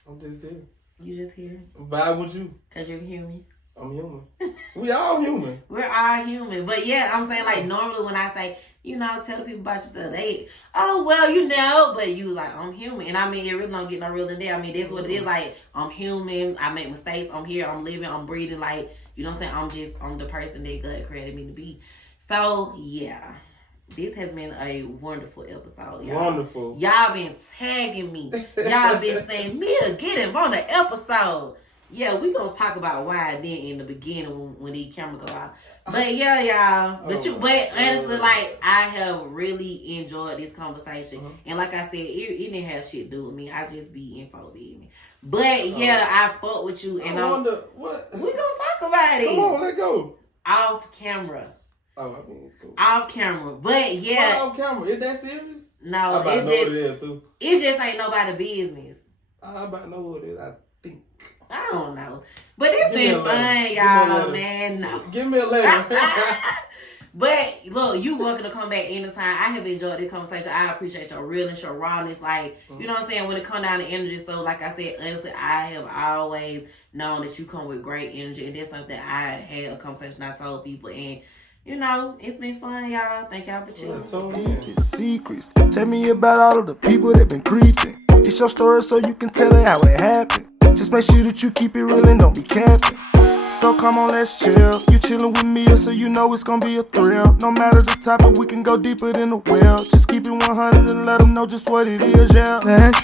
I'm just here. You just here? Vibe with you. Cause you're human. I'm human. We all human. We're all human. But yeah, I'm saying, like, normally when I say you know, telling people about yourself. They, oh, well, you know, but you was like, I'm human. And I mean, it really don't get no real in there. I mean, that's what it is. Like, I'm human. I make mistakes. I'm here. I'm living. I'm breathing. Like, you know what I'm saying? I'm the person that God created me to be. So, yeah. This has been a wonderful episode, y'all. Wonderful. Y'all been tagging me. Y'all been saying, Mia, get him on the episode. Yeah, we gonna talk about why I didn't in the beginning when these cameras go out. But yeah, y'all. But honestly, like, I have really enjoyed this conversation. And like I said, it didn't have shit to do with me. I just be info me. But yeah, I fuck with you. And I wonder what we gonna talk about it. Come on, let go. Off camera. Oh, I mean, it's cool. Off camera. But yeah. Off camera. Is that serious? No, I it just ain't nobody business. I about know what it is, I think. I don't know. But it's been fun, y'all, man. No. Give me a letter. But look, you welcome to come back anytime. I have enjoyed this conversation. I appreciate your realness, your rawness. Like, you know what I'm saying? When it comes down to energy. So like I said, honestly, I have always known that you come with great energy. And that's something I had a conversation I told people. And you know, it's been fun, y'all. Thank y'all for tuning in. Secrets. Tell me about all of the people that been creeping. It's your story so you can tell it how it happened. Just make sure that you keep it real and don't be capping. So come on, let's chill. You chillin' with me, so you know it's gonna be a thrill. No matter the topic, we can go deeper than the well. Just keep it 100 and let them know just what it is, yeah. Let's